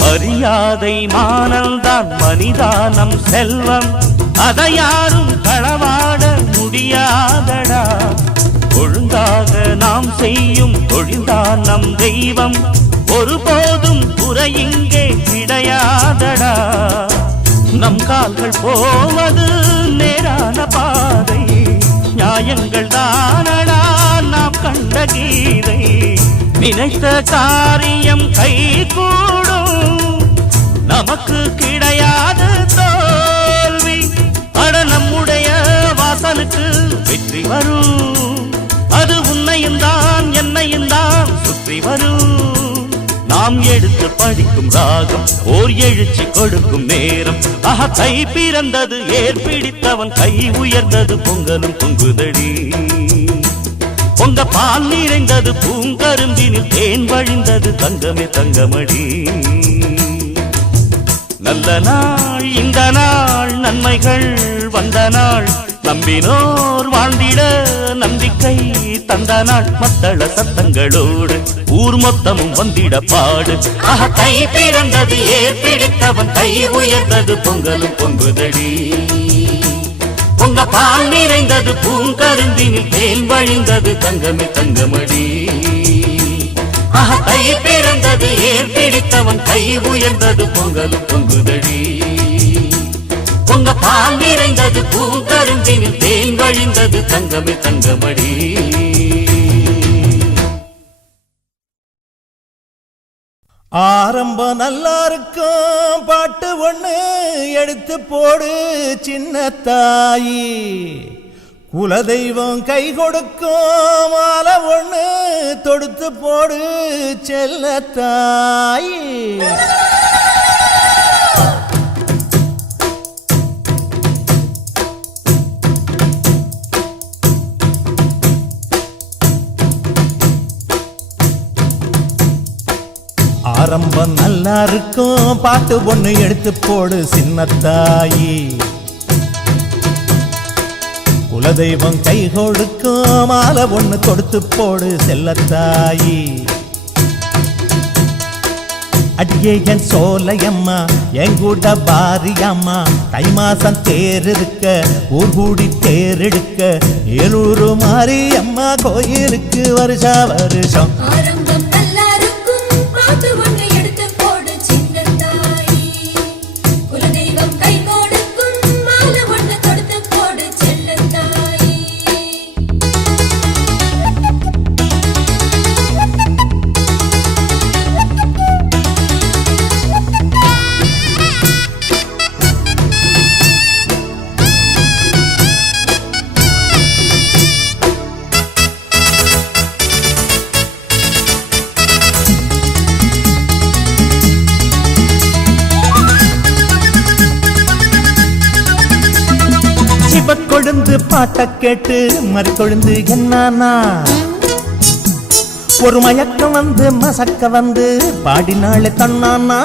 மரியாதை மானம்தான் மனிதானம் செல்வம், அதை யாரும் களவாட முடியாதடா, ஒழுங்காக நாம் செய்யும் தொழில்தான் நம் தெய்வம், ஒருபோதும் குறை இங்கே கிடையாதடா, நம் கால்கள் போவது நேரான பாதை, நியாயங்கள் தானடா நாம் கண்ட கீதை, நினைத்த காரியம் கை கூடும், நமக்கு கிடையாது தோல்வி, அட நம்முடைய வாசலுக்கு வெற்றி வரும், அது உன்னையும் தான் என்னையும் தான் சுற்றி வரும், நாம் எடுத்து படிக்கும் ராகம் ஓர் எழுச்சி கொடுக்கும் நேரம், ஆஹா தை பிறந்தது ஏர் பிடித்தவன் கை உயர்ந்தது பொங்கலும் பொங்குதடி, பொங்க பால் நிறைந்தது பூங்கரும்பினில் தேன் வழிந்தது தங்கமே தங்கமடி. நல்ல நாள் இந்த நாள், நன்மைகள் வந்த நாள், நம்பினோர் வாழ்ந்திட நம்பிக்கை தந்த நாள் மத்தள சத்தங்களோடு ஊர் மொத்தமும் வந்திட பாடு. கை பிறந்தது ஏர் பிடித்தவன் கை உயர்ந்தது பொங்கலும் பொங்குதடி. பொங்க பால் நிறைந்தது பூங்கருந்தினில் தேன் வழிந்தது தங்கமே தங்கமடி. கை பிறந்தது ஏர் பிடித்தவன் கை உயர்ந்தது பொங்கலும் பொங்குதடி. பொங்க பால் நிறைந்தது பூங்கருந்தினில் தேன் வழிந்தது தங்கமே தங்கமடி. ஆரம்பம் நல்லா இருக்கும் பாட்டு ஒண்ணு எடுத்து போடு சின்ன தாயி. குலதெய்வம் கை கொடுக்கும் மாலை ஒண்ணு தொடுத்து போடு செல்ல தாயி. ஆரம்பம் நல்லா இருக்கும் பாட்டு ஒண்ணு எடுத்து போடு சின்ன தாயி. குலதெய்வம் கை கொடுக்கும் மாலை ஒண்ணு தொடுத்து போடு செல்லத்தாயி. அடியே என் சோலையம்மா என் கூட பாரியம்மா. தை மாசம் தேர் இருக்க ஊர் கூடி தேர் எடுக்க ஏலூரு மாரியம்மா கோயிலுக்கு வருஷா வருஷம். கொழுந்து பாட்ட கேட்டு மறிக்கொழுந்து என்னானா ஒரு மயக்கம் வந்து மசக்க வந்து பாடினாளே தன்னானா.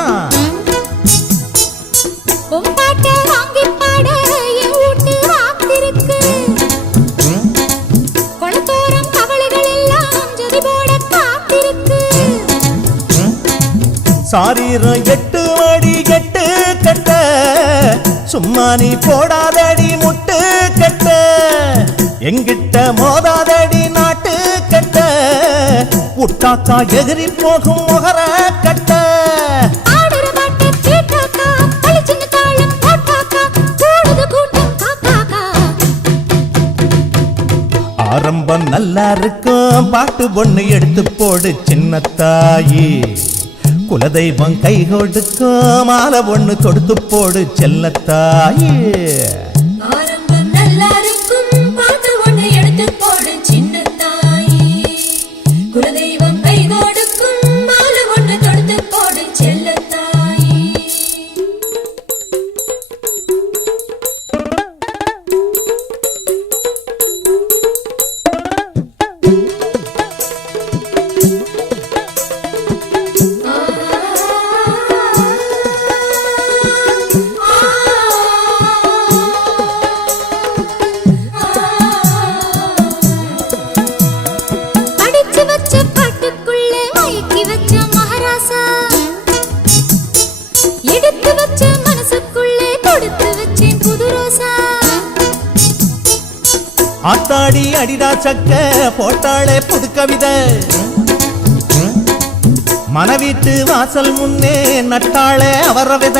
சாரீரம் 8 அடி 8 கட்ட சும்மா நீ போடாதடி முட்டு கட்ட. எங்கிட்ட மோதாதடி நாட்டு கட்ட உட்டாக்கா எகிரி போகும் முகர கட்ட. ஆரம்பம் நல்லா இருக்கும் பாட்டு ஒண்ணு எடுத்து போடு சின்ன தாயி. குலதெய்வம் கை கொடுக்கும் மாலை ஒண்ணு தொடுத்து போடு செல்லத்தாயி. ஆரம்பம் நல்லா இருக்கும் பாட்டு ஒண்ணு எடுத்து போடு சின்ன தாயி. குலதெய்வம் கை கொடுக்கும் மாலை ஒண்ணு தொடுத்து போடு செல்லத்தாயி. ஆத்தாடி அடிடா சக்க போட்டாளே புது கவிதை. மனவீட்டு வாசல் முன்னே நட்டாளே அவர வித.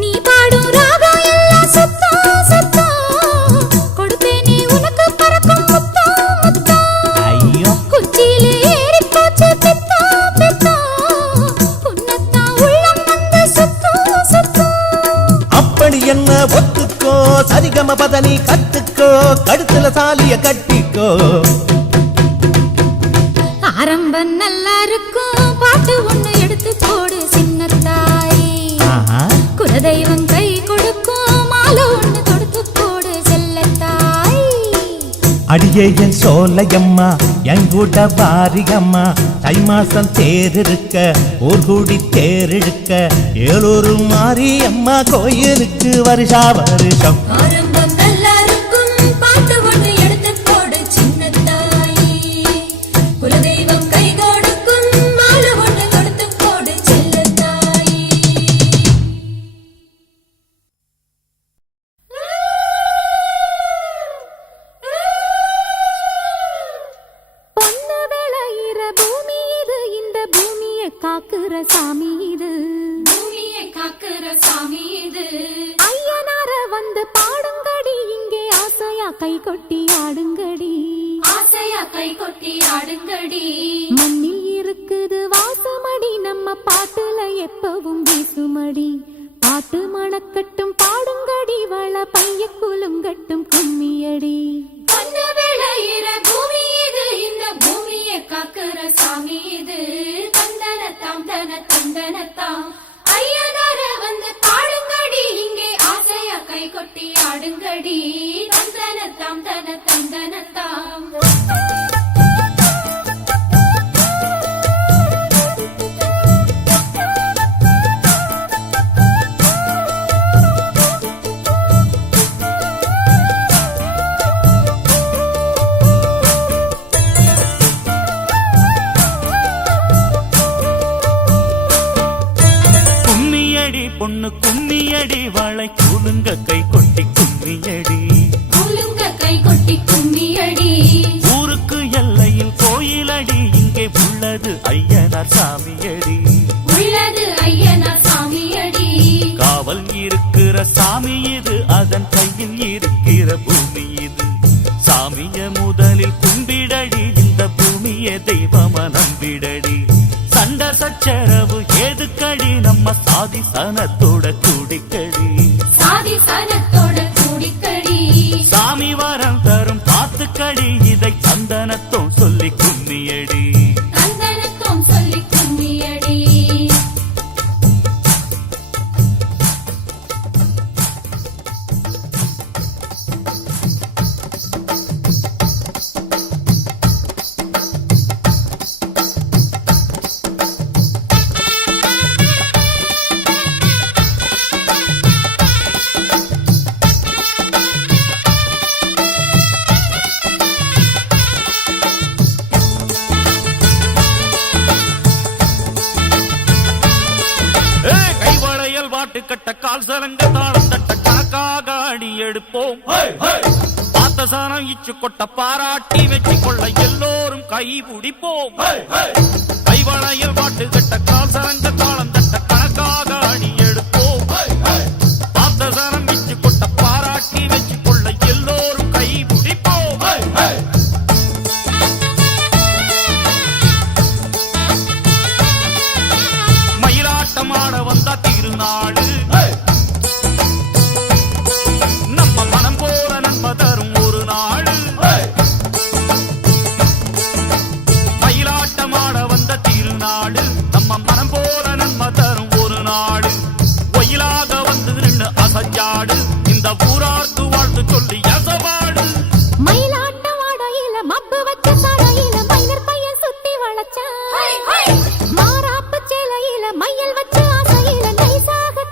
நீ பாடும் ராகம் எல்லாம் சத்தம் சத்தம் கொடுப்பேனே உனக்கு பறக்கும் முத்தம் முத்தம். ஐயோ குச்சியிலே ஏறி போச்சு பித்தம் பித்தம் உன்னத்தான் உள்ளம் வந்து சுத்தம் சுத்தம். அப்படி என்ன ஒத்துக்கோ சரிகம பதனி கத்துக்கோ கடுத்துல சாலிய கட்டிக்கோ. ஆரம்பம் நல்லா இருக்கும் பாட்டு ஒண்ணு எடுத்து போடு சின்ன தாயி. குலதெய்வம் கை கொடுக்கும் மாலை ஒண்ணு தொடுத்து போடு செல்ல தாய். அடியே என் சோலையம்மா எங்கூட பாரியம்மா தை மாசம் தேர் இருக்க ஊர் கூடி தேர் இழுக்க ஏலூர் மாரியம்மா கோயிலுக்கு வருஷா வருஷம் ஆரம்பம் நல்லா இருக்கும் பாட்டு ஒன்று எடுத்து போடு சின்ன தாயி குலதெய்வம் கை கொடுக்கும் மாலை ஒன்று கொடுத்து போடு செல்ல தாயி பொண்ணு விளையிற பூமி இது, இந்த பூமியை காக்குற சாமி இது. பூமியை காக்குற சாமி இது ஐயனார வந்து பாடுங்கடி, இங்கே ஆசையா கை கொட்டி ஆடுங்கடி. ஆசையா கை கொட்டி ஆடுங்கடி மண்ணில் இருக்குது வாசமடி, நம்ம பாட்டுல எப்பவும் வீசுமடி. பாட்டு மணக்கட்டும் பாடுங்கடி, வள பைய குலுங்கட்டும் கும்மியடி. பொண்ணு விளையிற பூமி இது, இந்த பூமியை காக்குற சாமி இது. தந்தனத்தாம் தன தந்தனத்தாம் ஐயனார வந்து பாடுங்கடி, இங்கே ஆசையா கை கொட்டி ஆடுங்கடி. தந்தனத்தாம் தன தந்தனத்தாம் கும்மியடி பொண்ணு கும்மியடி வாழை கூலுங்க கை கொட்டி கும்மியடி. குலுங்க கை கொட்டி கும்மியடி ஊருக்கு எல்லையில் கோயிலடி, இங்கே உள்ளது ஐயனார் சாமியடி. உள்ளது ஐயனார் சாமியடி காவல் இருக்கிற சாமி இது, அதன் கையில் இருக்கிற பூமி இது. சாமிய முதலில் கும்பிடடி, இந்த பூமியை தெய்வமா நம்பிடடி. சண்ட சச்சரவு ஏதுக்கடி, நம்ம சாதி சனத்தோட கூடிக்கடி. சாதி சனத்தோட கூடிக்கடி சாமி வரம் தரும் காத்துக்கடி, இதை சந்தனத்தும் சொல்லி கும்மியடி. தந்தனத்தும் சொல்லி கும்மியடி கைவளையல் வாட்டு கட்ட கால் சலங்க தாளம் தட்ட கணக்காக அடி எடுப்போம். பார்த்த சாரம் இச்சு கொட்ட பாராட்டி வெற்றி கொள்ள எல்லோரும் கை பிடிப்போம். கைவளையல் வாட்டு கட்ட கால் சலங்க தாளம் தட்ட கணக்காக அடி எடுப்போம். பார்த்த சாரம் இச்சு கொட்ட பாராட்டி வெற்றி கொள்ள எல்லோரும் கை பிடிப்போம். மயிலாட்டமாட வந்தா திருநாடு, நம்ம மனம் போல நன்மை தரும் ஒரு நாடு. மயிலாட்டமாட வந்த திருநாடு, நம்ம மனம் போல நன்மை தரும் ஒரு நாடு. ஒயிலாக வந்து நின்று அசையாடு, இந்த ஊரார்க்கு வாழ்த்து சொல்லி அசவாடு. மயிலாட்டம் ஆடையில மப்பு வச்ச சாடையில மயிலர் பையன் சுத்தி வளைச்சா. மாறாப்பு சேலையில மையல் வச்சு ஆசையில நைசாக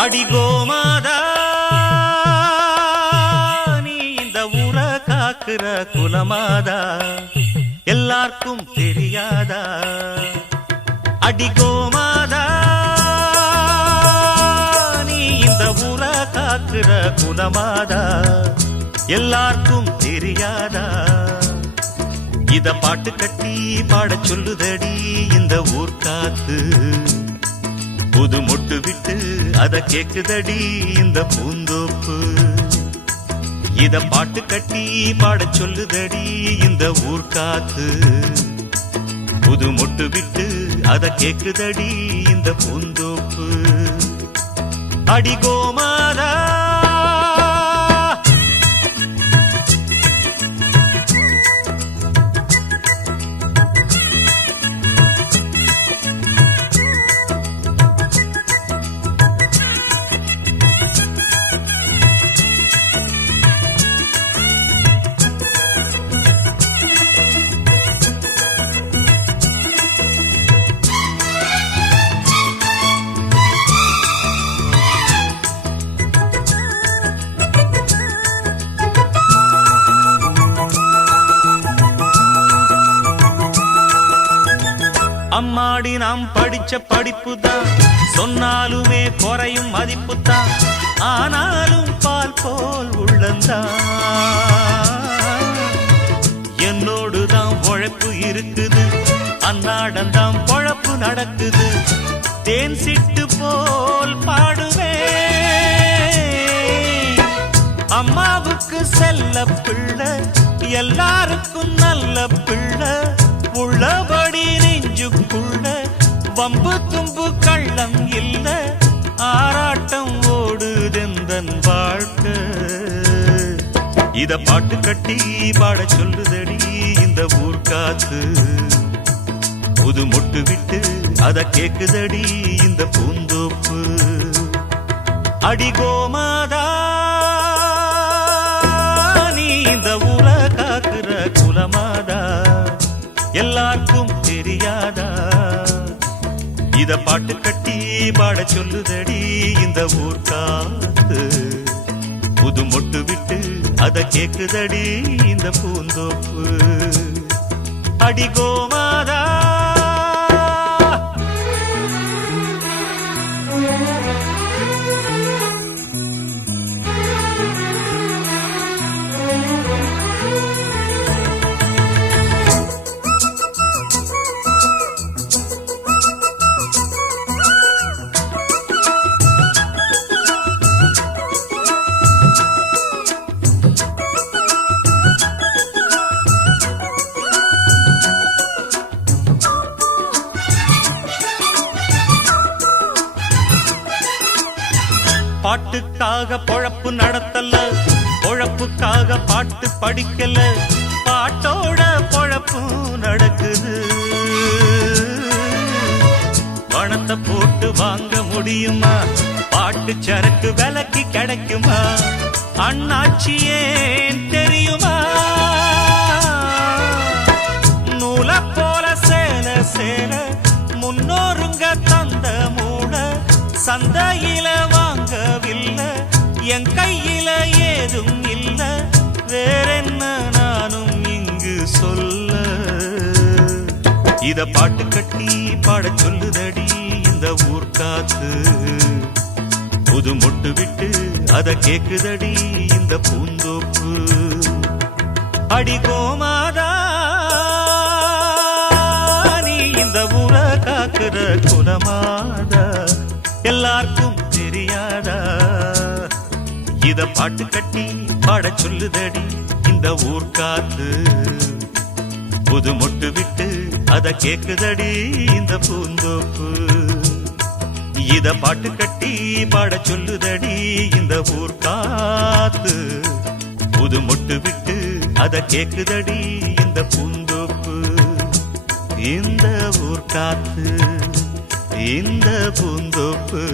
அடிகோமாதா நீ இந்த ஊரை காக்குற குலமாதா எல்லாருக்கும் தெரியாதா அடிகோமாதா நீ இந்த ஊரை காக்குற குலமாதா எல்லாருக்கும் தெரியாதா இத பாட்டு கட்டி பாட சொல்லுதடி இந்த ஊர் காத்து புது மொட்டு விட்டு அத கேக்குதடி இந்த பூந்தோப்பு இத பாட்டு கட்டி பாட சொல்லுதடி இந்த ஊர் காத்து புது மொட்டு விட்டு அத கேக்குதடி இந்த பூந்தோப்பு அடிகோமாதா அம்மாடி நாம் படிச்ச படிப்புதான் சொன்னாலுமே குறையும் மதிப்புதான் ஆனாலும் பால் போல் உள்ளந்தான் என்னோடுதான் உழைப்பு இருக்குது அன்னாடந்தான் பொழப்பு நடக்குது தேன் சிட்டு போல் பாடுவேன் அம்மாவுக்கு செல்ல பிள்ளை எல்லாருக்கும் நல்ல பிள்ளை உள்ளபடி நெஞ்சுக்குள்ள வம்பு தும்பு கள்ளம் இல்ல ஆராட்டம் ஓடுதெந்தன் வாழ்க்கை இத பாட்டு கட்டி பாட சொல்லுதடி இந்த ஊர் காத்து புது மொட்டு விட்டு அத கேக்குதடி இந்த பூந்தோப்பு அடிகோமாதா நீ இந்த ஊரை காக்குற குலமாதா எல்லாருக்கும் தெரியாதா இத பாட்டு கட்டி பாட சொல்லுதடி இந்த ஊர் காத்து புது மொட்டு விட்டு அத கேக்குதடி இந்த பூந்தோப்பு அடிகோமாதா பாட்டுக்காக பொழப்பு நடத்தல பொழப்புக்காக பாட்டு படிக்கல பாட்டோட பொழப்பு நடக்குது பணத்தை போட்டு வாங்க முடியுமா பாட்டு சரக்கு விலைக்கு கிடைக்குமா அண்ணாச்சி ஏன் தெரியுமா நூலை போல சேல சேல முன்னோருங்க தந்த மூட சந்தையில வாங்கவில்லை என் கையில ஏதும் இல்ல வேறென்ன நானும் இங்கு சொல்ல இத பாட்டு கட்டி பாட சொல்லுதடி இந்த ஊர் காத்து புது மொட்டு விட்டு அத கேக்குதடி இந்த பூந்தோப்பு அடிகோமாதா நீ இந்த ஊரை காக்குற குலமாதா எல்லாருக்கும் தெரியாதா இத பாட்டு கட்டி பாட சொல்லுதடி இந்த ஊர் காத்து புது மொட்டு விட்டு அத கேக்குதடி இந்த பூந்தோப்பு இத பாட்டு கட்டி பாட சொல்லுதடி இந்த ஊர் காத்து புது மொட்டு விட்டு அத கேக்குதடி இந்த பூந்தோப்பு இந்த ஊர் காத்து இந்த பூந்தோப்பு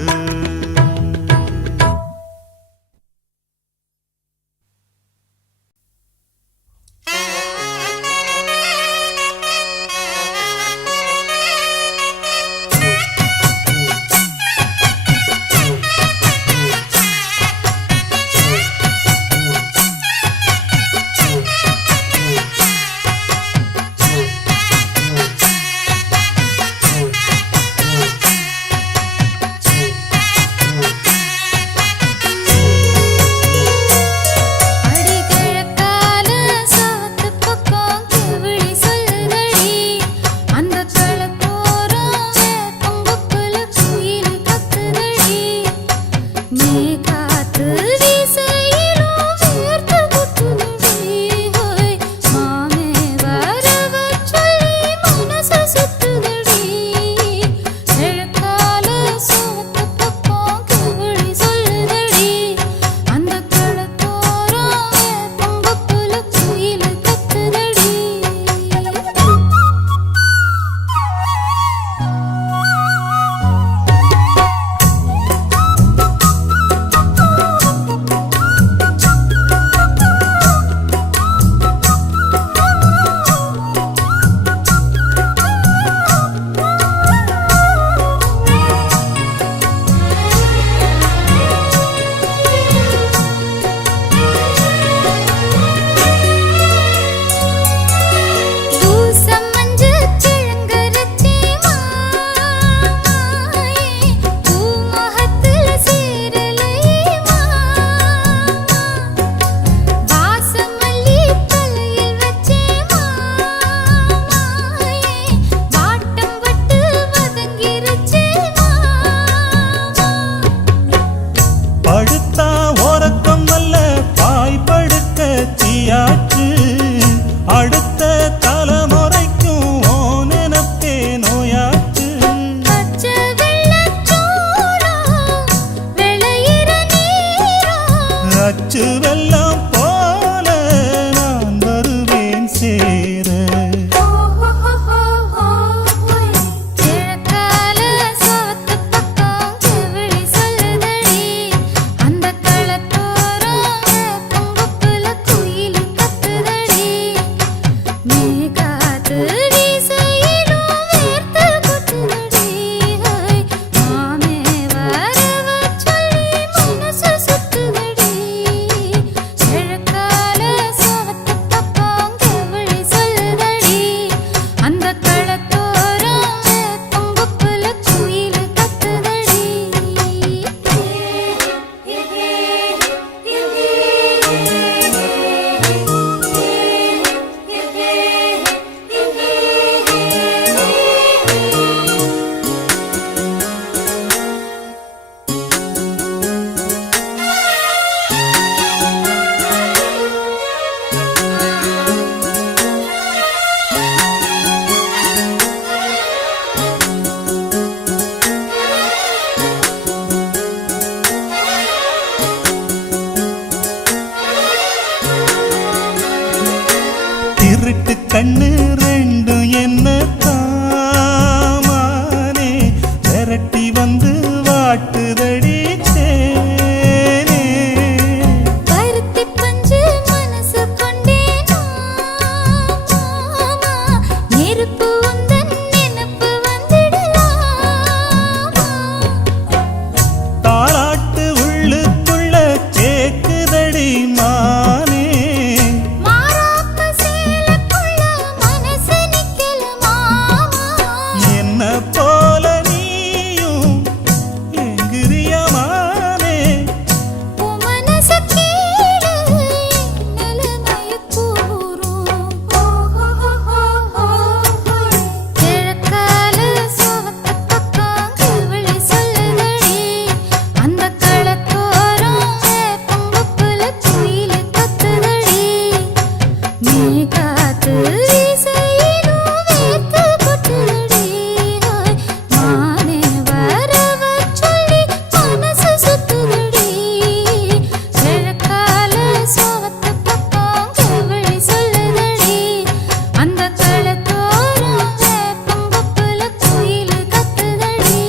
அச்சு வெல்லம் போல நான் வருவேன் சேர. கிழக்கால சோத்து பக்கம் செவிழி சொல்லுதடி அந்த களத்தோரம் பொங்குப்புல குயில் கத்துதடி நீ காத்து வீசையிலும் வேர்த்து கொட்டுதடி மாமே வரவ சொல்லி மனசு சுத்துதடி கிழக்கால சோத்து பக்கம் செவிழி சொல்லுதடி அந்த களத்தோரம் பொங்குப்புல குயில் கத்துதடி திருட்டு கண்ணு ரெண்டும் என்ன தாமானே விரட்டி வந்து வாட்டுதடி தேனே. பருத்தி பஞ்சு மனசு கொண்டேனா மாமா நெருப்பு உந்தன் நினப்பு வந்திடலாமா தாலாட்டு உள்ளுக்குள்ள கேக்குதடி மானே. மாறாப்ப சேலக்குள்ள மனசு நிக்கல மாமா என்ன போல நீயும் எங்கிரியமானே. உன் மனசு கீழே நிலைமைய கூறும் கிழக்கால சோவத்து பக்கம் கிவிழி சொல்லுதடி அந்த களத்தோரம் பொங்குப்புல குயில் கத்துதடி நீ காத்து வீசையிலும் வேர்த்து கொட்டுதடி மானே வரவ சொல்லி மனசு சுத்துதடி கிழக்கால சோவத்து பக்கம் கிவிழி சொல்லுதடி அந்த களத்தோரம் பொங்குப்புல குயில் கத்துதடி.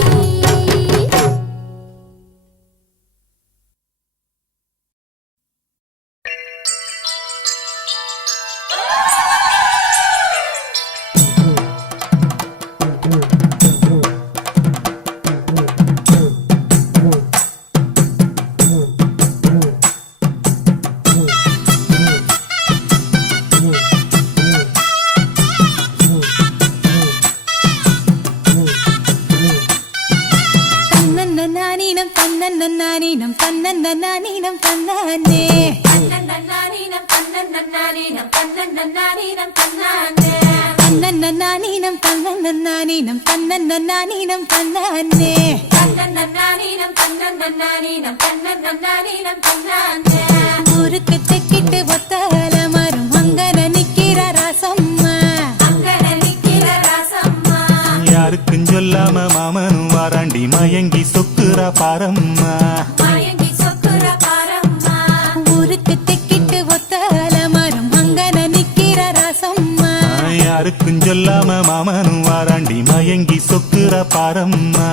தன்னன்னனானீனம் தன்னன்னனானீனம் தன்னன்னனானீனம் தன்னானே தன்னன்னனானீனம் தன்னன்னனானீனம் தன்னன்னனானீனம் தன்னானே ஊருக்கு தெக்கிட்டு ஒத்தால மரம் அங்கன நிக்கிற ராசம்மா யாருக்கும் சொல்லாம மாமனும் வாராண்டி மயங்கி சொக்குற பாரம்மா. ஊருக்கு தெக்கிட்டு ஒத்தால மரம் அங்கன நிக்கிற ராசம்மா யாருக்கும் சொல்லாம மாமனும் வாராண்டி மயங்கி சொக்குற பாரம்மா.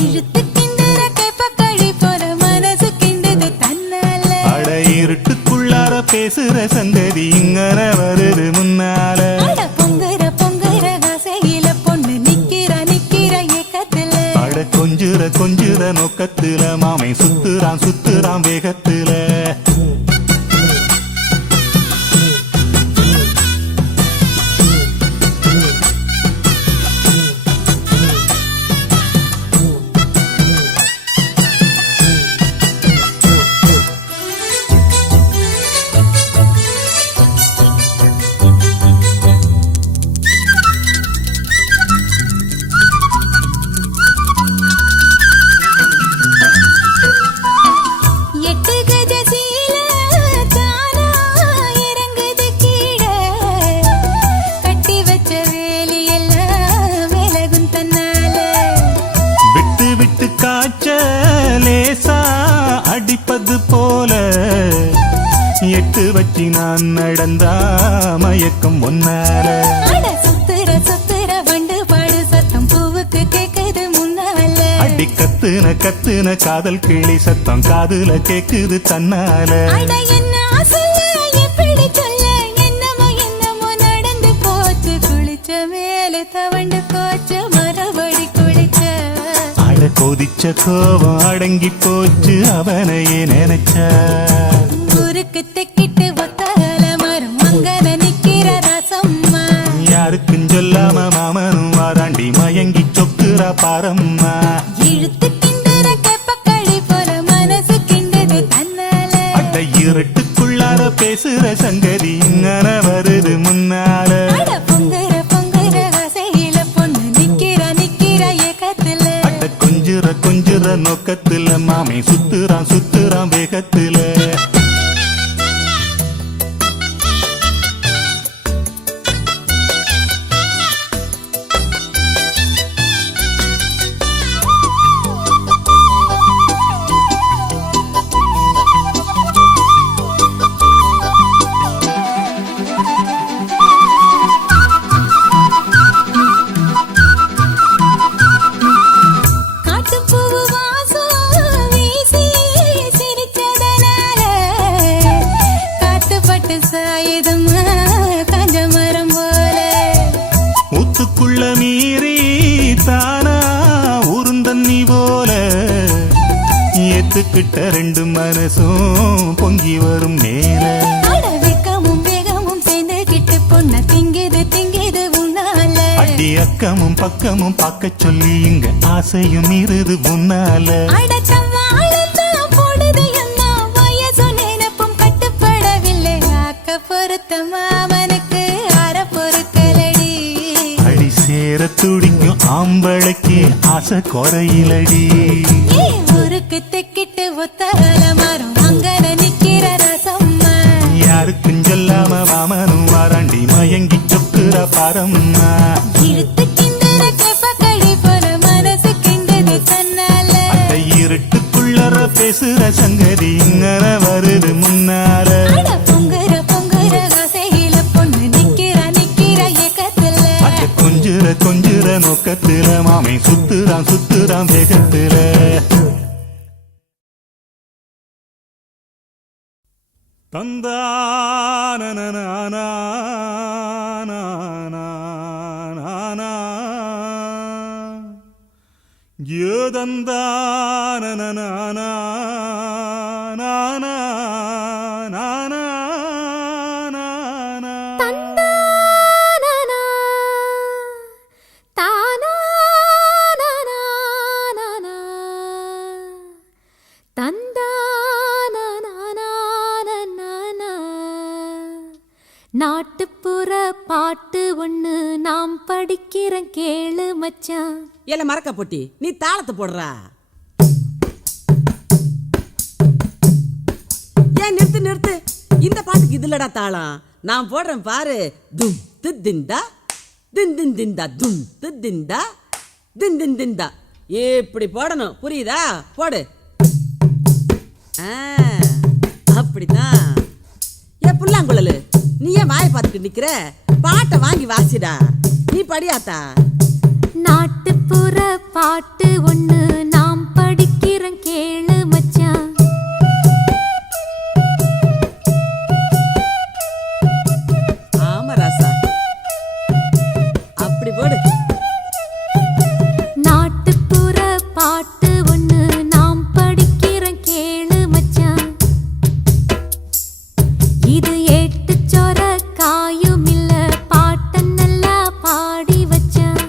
இழுத்து கிண்டுற கேப்பக்களி போல மனசு கிண்டுது தன்னால அட இருட்டுக்குள்ளார பேசுற சந்ததி இங்கன வருது முன்னால. அட பொங்குற பொங்குற ஆசையில பொண்ணு நிக்கிற நிக்கிற ஏக்கத்துல அட கொஞ்சுற கொஞ்சுற நோக்கத்துல மாமை சுத்துறான் சுத்துறான் வேகத்துல. எட்டுகதி எட்டு வச்சு நான் நடந்தா மயக்கம் ஒன்னால. அட சுத்துற சுத்துற வண்டு பாடு சத்தம் பூவுக்கு கேக்குது முன்னால. அடி கத்துன கத்துன காதல் கிளி சத்தம் காதுல கேக்குது தன்னால. அட என்ன சொல்ல எப்படி சொல்ல என்னமோ என்னமோ நடந்து போச்சு. குளிச்ச மேலே தவண்டு போச்சு மறுபடி குளிச்ச. அட கொதிச்ச கோபம் அடங்கி போச்சு அவனையே நினைச்சா. ஊருக்கு தெக்கிட்டு ஒத்தல மரம் மங்கல நிக்கிற ரசம்மா. யாருக்கும் சொல்லாம மாமனும் வாராண்டி மயங்கி சொக்குறா பாரம்மா. இழுத்து கிண்டுற கேப்பக்களி போல மனசு கிண்டது தன்னால. அட்ட இருட்டுக்குள்ளார பேசுற சங்கதி இங்கன வருது முன்னால. அட பொங்குற பொங்குற ஆசையில பொண்ணு நிக்கிற நிக்கிற ஏக்கத்துல. அட்ட கொஞ்சுற கொஞ்சுற நோக்கத்துல மாமே சுத்துறான் சுத்துறான் வேகத்துல. காட்டுப்பூவு வாசம் வீசி சிரிச்சதனால காத்துப்பட்டு சாயுதம்மா காஞ்ச மரம் போல. ஊத்துக்குள்ள மீறி தானா உருந்தண்ணி போல ஏத்துக்கிட்ட ரெண்டு மனசும் பொங்கி வரும் மேல. அட வெக்கமும் வேகமும் சேர்ந்து கிட்டு பொண்ண திங்குது திங்குது உன்னால. அடி அக்கமும் பக்கமும் பார்க்க சொல்லி இங்க ஆசையும் இருது உன்னால. அடத்தம் வாழத்தான் போடுது அண்ணா வயசு நினைப்பும் கட்டுப்படவில்லை. ஆக்க பொறுத்த மாமனுக்கு அற பொறுக்கலடி. அடி சேர துடிக்கும் ஆம்பளைக்கு ஆசை குறையிலடி. ஏ ஊருக்கு தெக்கிட்டு ஒத்தல மரம் அங்கன நிக்கிற ரசம்மா. யாருக்கும் சொல்லாம மாமனும் வாராண்டி மயங்கி சொக்குற பாரம்மா. இழுத்து கிண்டுற கேப்பக்களி போல மனசு கிண்டது தன்னால. அட்ட இருட்டுக்குள்ளற பேசுற சங்கதி இங்கன வருது முன்னால. அட பொங்குற பொங்குற ஆசையில பொண்ணு நிக்கிற நிக்கிற ஏக்கத்துல. அட்ட கொஞ்சுற கொஞ்சுற நோக்கத்துல மாமே சுத்துறான் சுத்துறான் வேகத்துல. தந்தான தந்தானா தானா தந்தானா. நாட்டுப்புற பாட்டு ஒண்ணு நாம் படிக்கிறேன் கேளு மச்சான். ஏல மறக்க போட்டி நீ தாளத்தை போடுறா. ஏன் நிறுத்து நிறுத்து, இந்த பாட்டுக்கு இதுலடா தாளம். நான் போடுறேன் பாரு. தும் திந்தா தின் திந்தா தும் திந்தா தின் திந்தா. இப்படி போடணும், புரியுதா? போடு. அப்படிதான். ஏ புல்லாங்குழலு, நீ ஏன் வாயை பார்த்துட்டு நிக்கிற? பாட்டை வாங்கி வாசிடா. நீ படியாத்தா. நாட்டுப்புற பாட்டு ஒண்ணு நாம் படிக்கிறேன் கேளு மச்சான். ஆமா ராசா, அப்படி போடு. நாட்டுப்புற பாட்டு ஒண்ணு நாம் படிக்கிறேன் கேளு மச்சான். இது ஏட்டுச் சொர காயும் இல்ல பாட்ட நல்லா பாடி வச்சான்.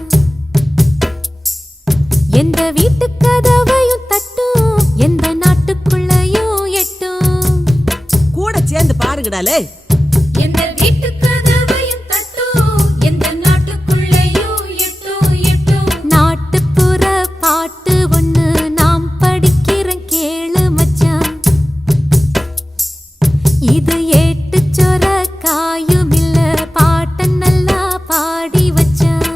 எந்த வீட்டு கதவையும் தட்டும் எந்த நாட்டுக்குள்ளையும் எட்டும். கூட சேர்ந்து பாருங்கடாலே. எந்த வீட்டு கதவையும் தட்டும் எந்த நாட்டுக்குள்ளையும் எட்டும் எட்டும். நாட்டுப்புற பாட்டு ஒண்ணு நாம் படிக்கிறேன் கேளு மச்சான். இது ஏட்டுச் சொர காயும் இல்ல பாட்ட நல்லா பாடி வச்சான்.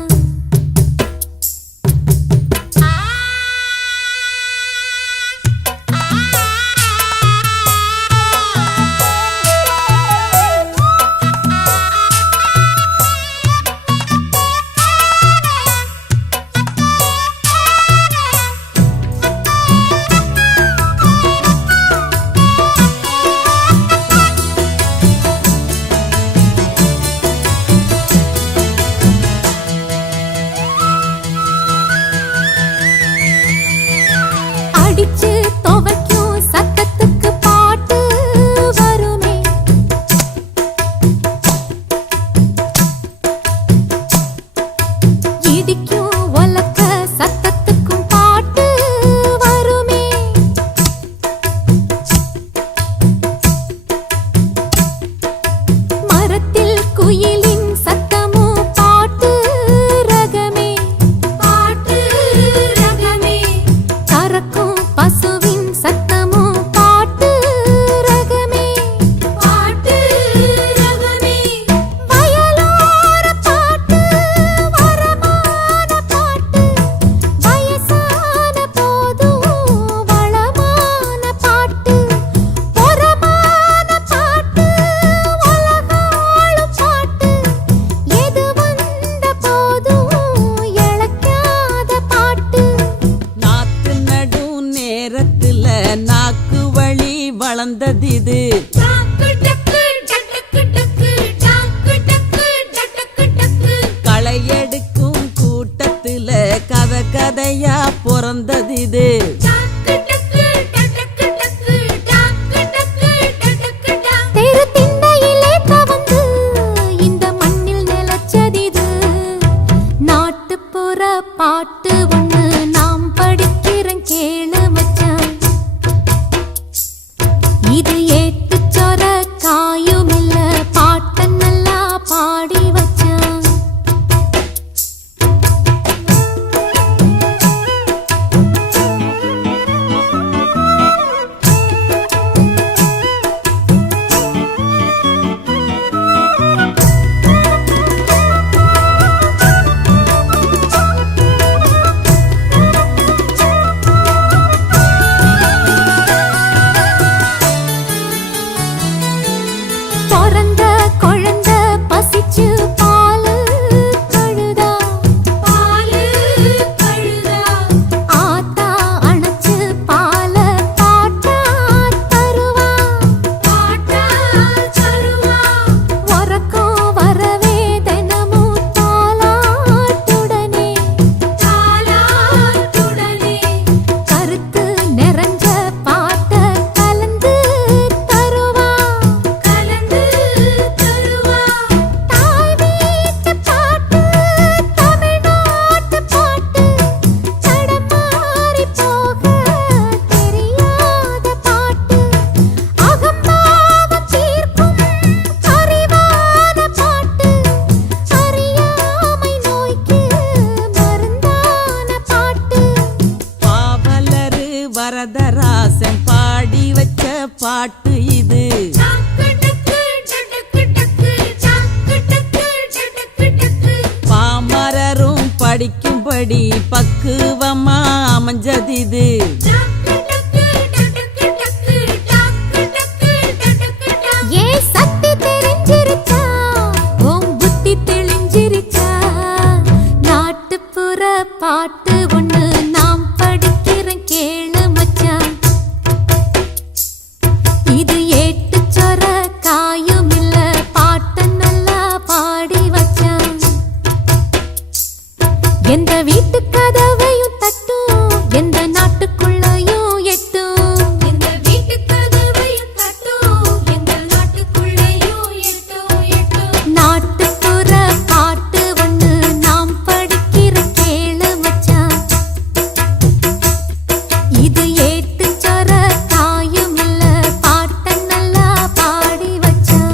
அப்படி பக்குவமா அமைஞ்சது இது. ஏ சக்தி தெரிஞ்சிருச்சா, உன் புத்தி தெளிஞ்சிருச்சா, நாட்டுப்புற பாட்டு ஒண்ணு நாம் படிக்கிறேன் கேளு மச்சான். இது ஏட்டு சொர காயும் இல்ல, பாட்ட நல்லா பாடி வச்சான். எந்த வீட்டு கதவையும் தட்டும், எந்த நாட்டுக்குள்ளையும் எட்டும். எந்த வீட்டு கதவையும் தட்டும், எந்த நாட்டுக்குள்ளையும் எட்டும் எட்டும். நாட்டுப்புற பாட்டு ஒண்ணு நாம் படிக்கிற கேளு மச்சான். இது ஏட்டு சொர காயும் இல்ல, பாட்ட நல்லா பாடி வச்சான்.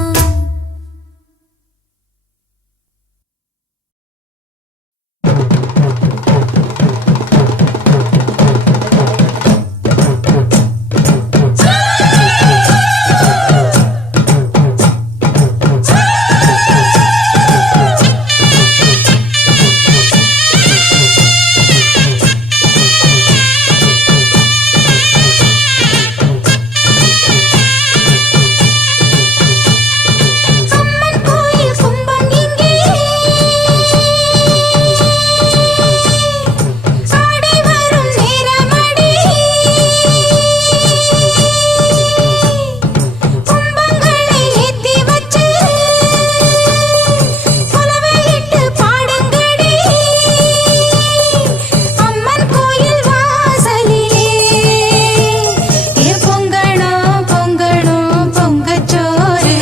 அம்மன் கோயில் கும்பம் இங்கே, ஆடி வரும் நேரமடி, கும்பங்களை ஏத்தி வச்சு குலவையிட்டு பாடுங்கடி. அம்மன் கோயில் வாசலிலே பொங்கணும் பொங்கணும் பொங்கச்சோறு,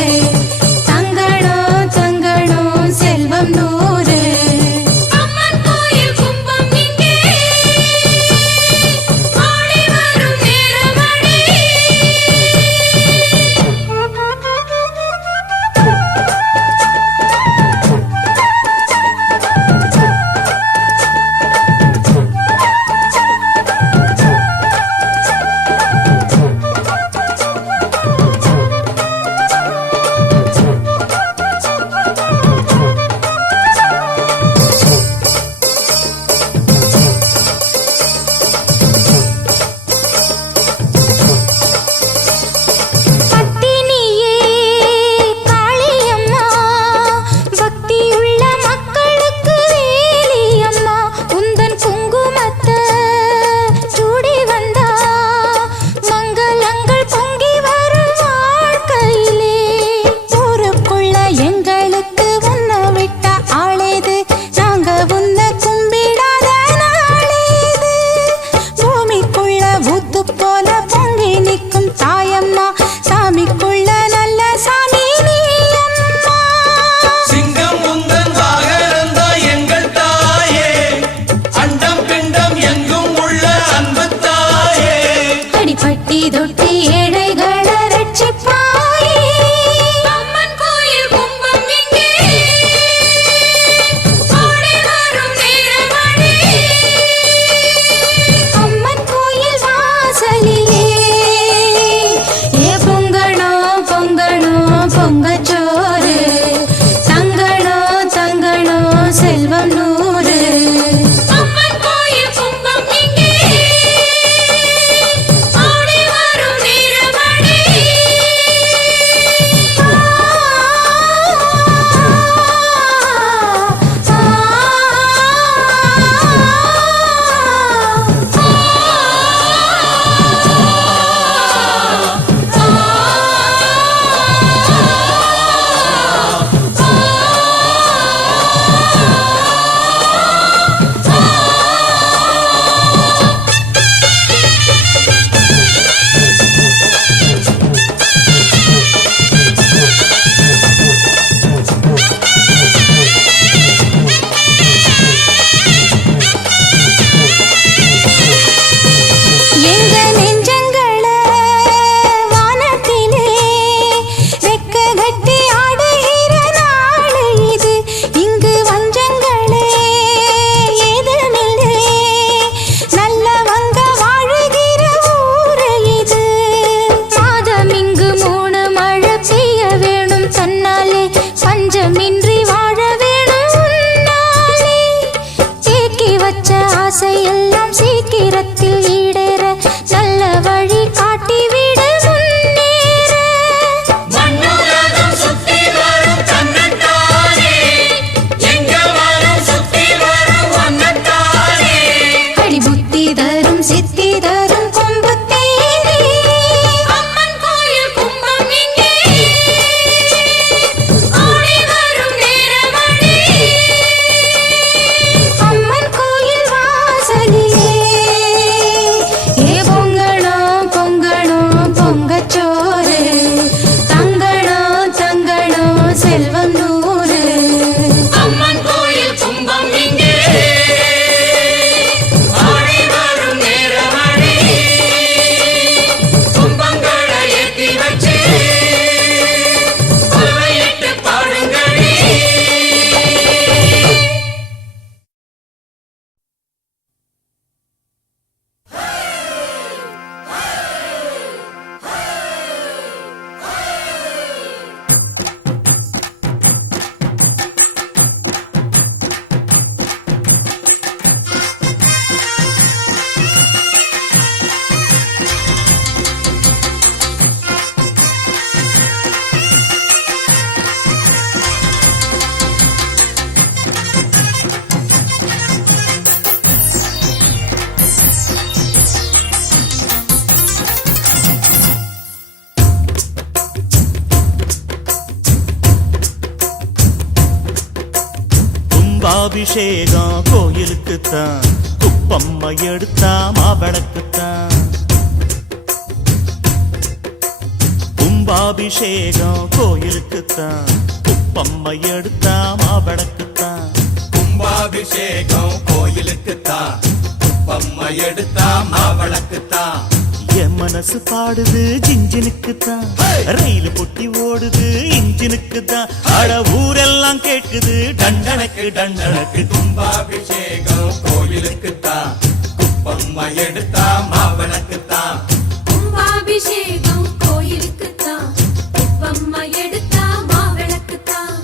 தங்கணும் தங்கணும் செல்வம் நூறு. அம்மன் கோயில் கும்பம் இங்கே, ஆடி வரும் நேரமடி. பத்தினியே காளியம்மா, பக்தியுள்ள மக்களுக்கு வேலியம்மா. உந்தன் குங்குமத்தை சூடி வந்தா, மங்களங்கள் பொங்கி வரும் வாழ்க்கையிலே. ஊருக்குள்ள எங்களுக்கு உன்னை விட்ட ஆளேது, நாங்க உன்னை கும்பிடாத நாளேது. பூமிக்குள்ள ஊத்து போல பொங்கி நிற்கும் தாயம்மா, சாமிக்குள்ள நல்ல சாமி நீ அம்மா. சிங்கம் உந்தன் வாகனந்தா எங்கள் தாயே, அண்டம் பிண்டம் எங்கும் உள்ள அன்பு தாயே. அடிப்பட்டி தொட்டி ஏழைகளை ரட்சிப்பாயே. அம்மன் கோயில் கும்பம் இங்கே, ஆடி வரும் நேரமடி. அம்மன் கோயில் வாசலிலே பொங்கணும் பொங்கணும் பொங்கச்சோறு, தங்கணும் தங்கணும் செல்வம் நூறு. அம்மன் கோயில் கும்பம் இங்கே, ஆடி வரும் நேரமடி. கும்பாபிஷேகம் கோயிலுக்குத்தான், குப்பம்மா எடுத்தா மாவிளக்குத்தான். கும்பாபிஷேகம் கோயிலுக்குத்தான், குப்பம்மா எடுத்தா மாவிளக்குத்தான். கும்பாபிஷேகம் கோயிலுக்குத்தான், குப்பம்மா எடுத்தா மாவிளக்குத்தான். என் மனசு பாடுது ஜிஞ்சினுக்குத்தான், ரயில் பொட்டி ஓடுது இன்ஜினுக்குத்தான். அட ஊரெல்லாம் கேட்குது டண்டனக்கு டண்டனக்கு. கும்பாபிஷேகம் கோயிலுக்குத்தான், குப்பம்மா எடுத்தா மாவிளக்குத்தான். கும்பாபிஷேகம் கோயிலுக்குத்தான், குப்பம்மா எடுத்தா மாவிளக்குத்தான்.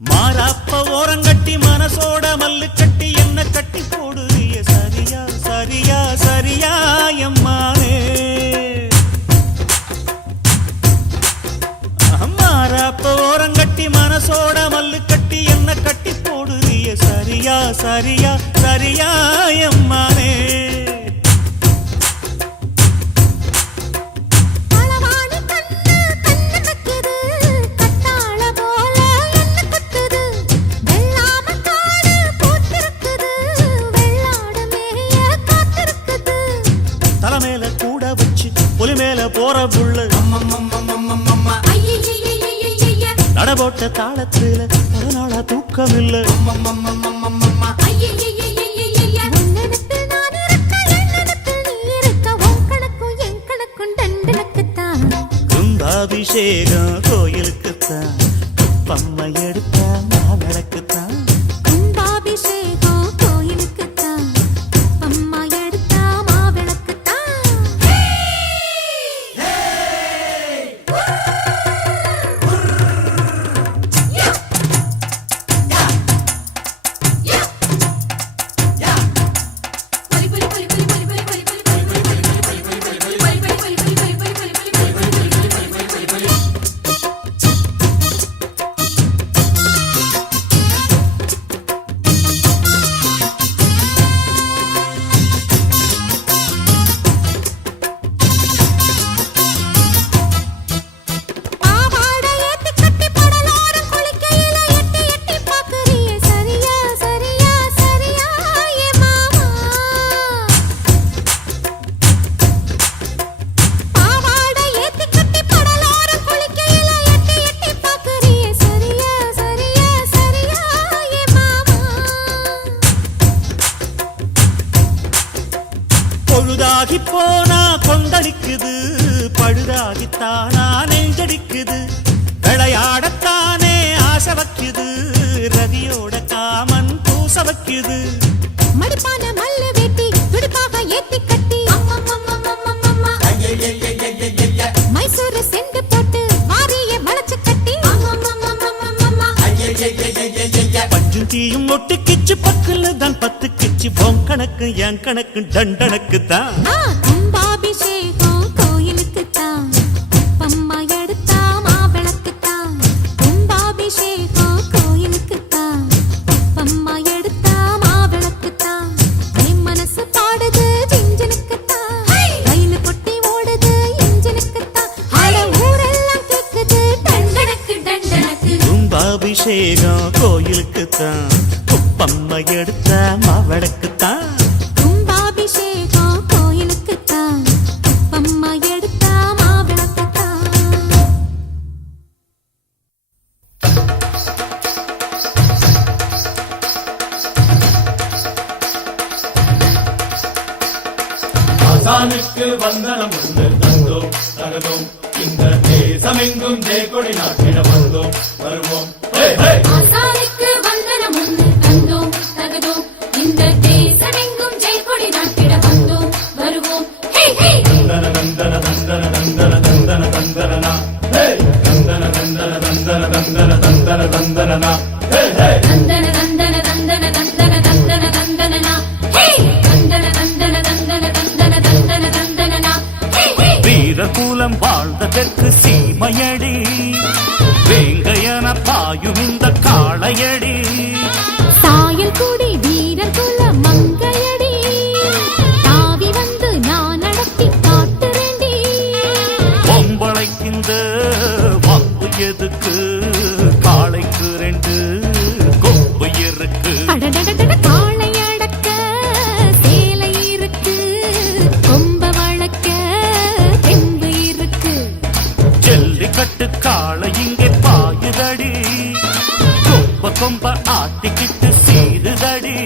மாறாப்ப ஓரங்கட்டி மனசோட மல்லு கட்டி என்ன கட்டி போடுறிய சரியா சரியா சரியா எம்மானே. மாறாப்ப ஓரங்கட்டி மனசோட மல்லு கட்டி என்ன கட்டி போடுறிய சரியா சரியா சரியா எம்மானே. தலைமையில கூட வச்சு புலி மேல போற புள்ள நடபோட்ட தாளத்துல பல நாளா தூக்கம் இல்ல. கும்பாபிஷேகம் கோயிலுக்குத்தான், குப்பம்மா எடுத்தா மாவிளக்குத்தான். கும்பாபிஷேகம் கோயிலுக்குத்தான், குப்பம்மா எடுத்தா மாவிளக்குத்தான். பொழுதாகி போனா கொந்தளிக்குது, பழுதாகித்தானா நெஞ்சடிக்குது. விளையாடத்தானே ஆசை வைக்குது, ரதியோட காமன் பூச வைக்குது. மடிப்பான மல்லு வெட்டி துடுப்பாக ஏத்தி கட்டி மைசூரு செண்டு போட்டு மாறிய வளைச்சு கட்டி பஞ்சும் தீயும் ஒட்டுக்கிச்சு பக்கல தான் பத்து கிச்சு. பொன் கணக்கு என் கணக்கு தண்டனக்கு தான். கும்பாபிஷேகம் கோயிலுக்குத்தான், குப்பம்மா எடுத்தா மாவிளக்குத்தான். கும்பாபிஷேகம் கோயிலுக்குத்தான், குப்பம்மா எடுத்தா மாவிளக்குத்தான். என் மனசு பாடுது ஜிஞ்சினுக்குத்தான், ரயில் பொட்டி ஓடுது இன்ஜினுக்குத்தான். அட ஊரெல்லாம் கேக்குது டண்டனக்கு டண்டனக்கு. கும்பாபிஷேகம் கோயிலுக்குத்தான், குப்பம்மா எடுத்தா மாவிளக்குத்தான். கும்பாபிஷேகம் கோயிலுக்குத்தான், குப்பம்மா எடுத்தா மாவிளக்குத்தான். ஆசானுக்கு வந்தனம் ஒன்று தந்தோம் தகதோம், இந்த தேசமெங்கும் ஜெயக்கொடி நாட்டிட வந்தோம் வருவோம். ஆசானுக்கு வந்தனம் ஒன்று தந்தோம் தகதோம், இந்த தேசமெங்கும் ஜெயக்கொடி நாட்டிட வந்தோம் வருவோம். தந்தன தந்தன தந்தன தந்தன தந்தன தந்தன தந்தன தந்தன தந்தன தந்தனனா தந்தன தந்தன தந்தன தந்தன தந்தன தந்தனனா தந்தன தந்தன தந்தன தந்தன தந்தன தந்தனனா வீரகுலம் வாழ்ந்த தெற்கு சீமையடி வேங்கையன பாயும் இந்த காளையடி சாயல் கூடி வீரர் குல மங்கையடி தாவி வந்து நான் நடத்தி காட்டுறேண்டி பொம்பளைக்கிந்த வம்பு எதுக்கு காளைக்கு 2 கொம்பு இருக்கு அடடடட காளை அடக்க சேலை இருக்கு கொம்ப வளக்க தெம்பு இருக்கு ஜல்லிக்கட்டு காளை இங்கே பாயுதடி கொம்ப கொம்ப ஆட்டிக்கிட்டு சீருதடி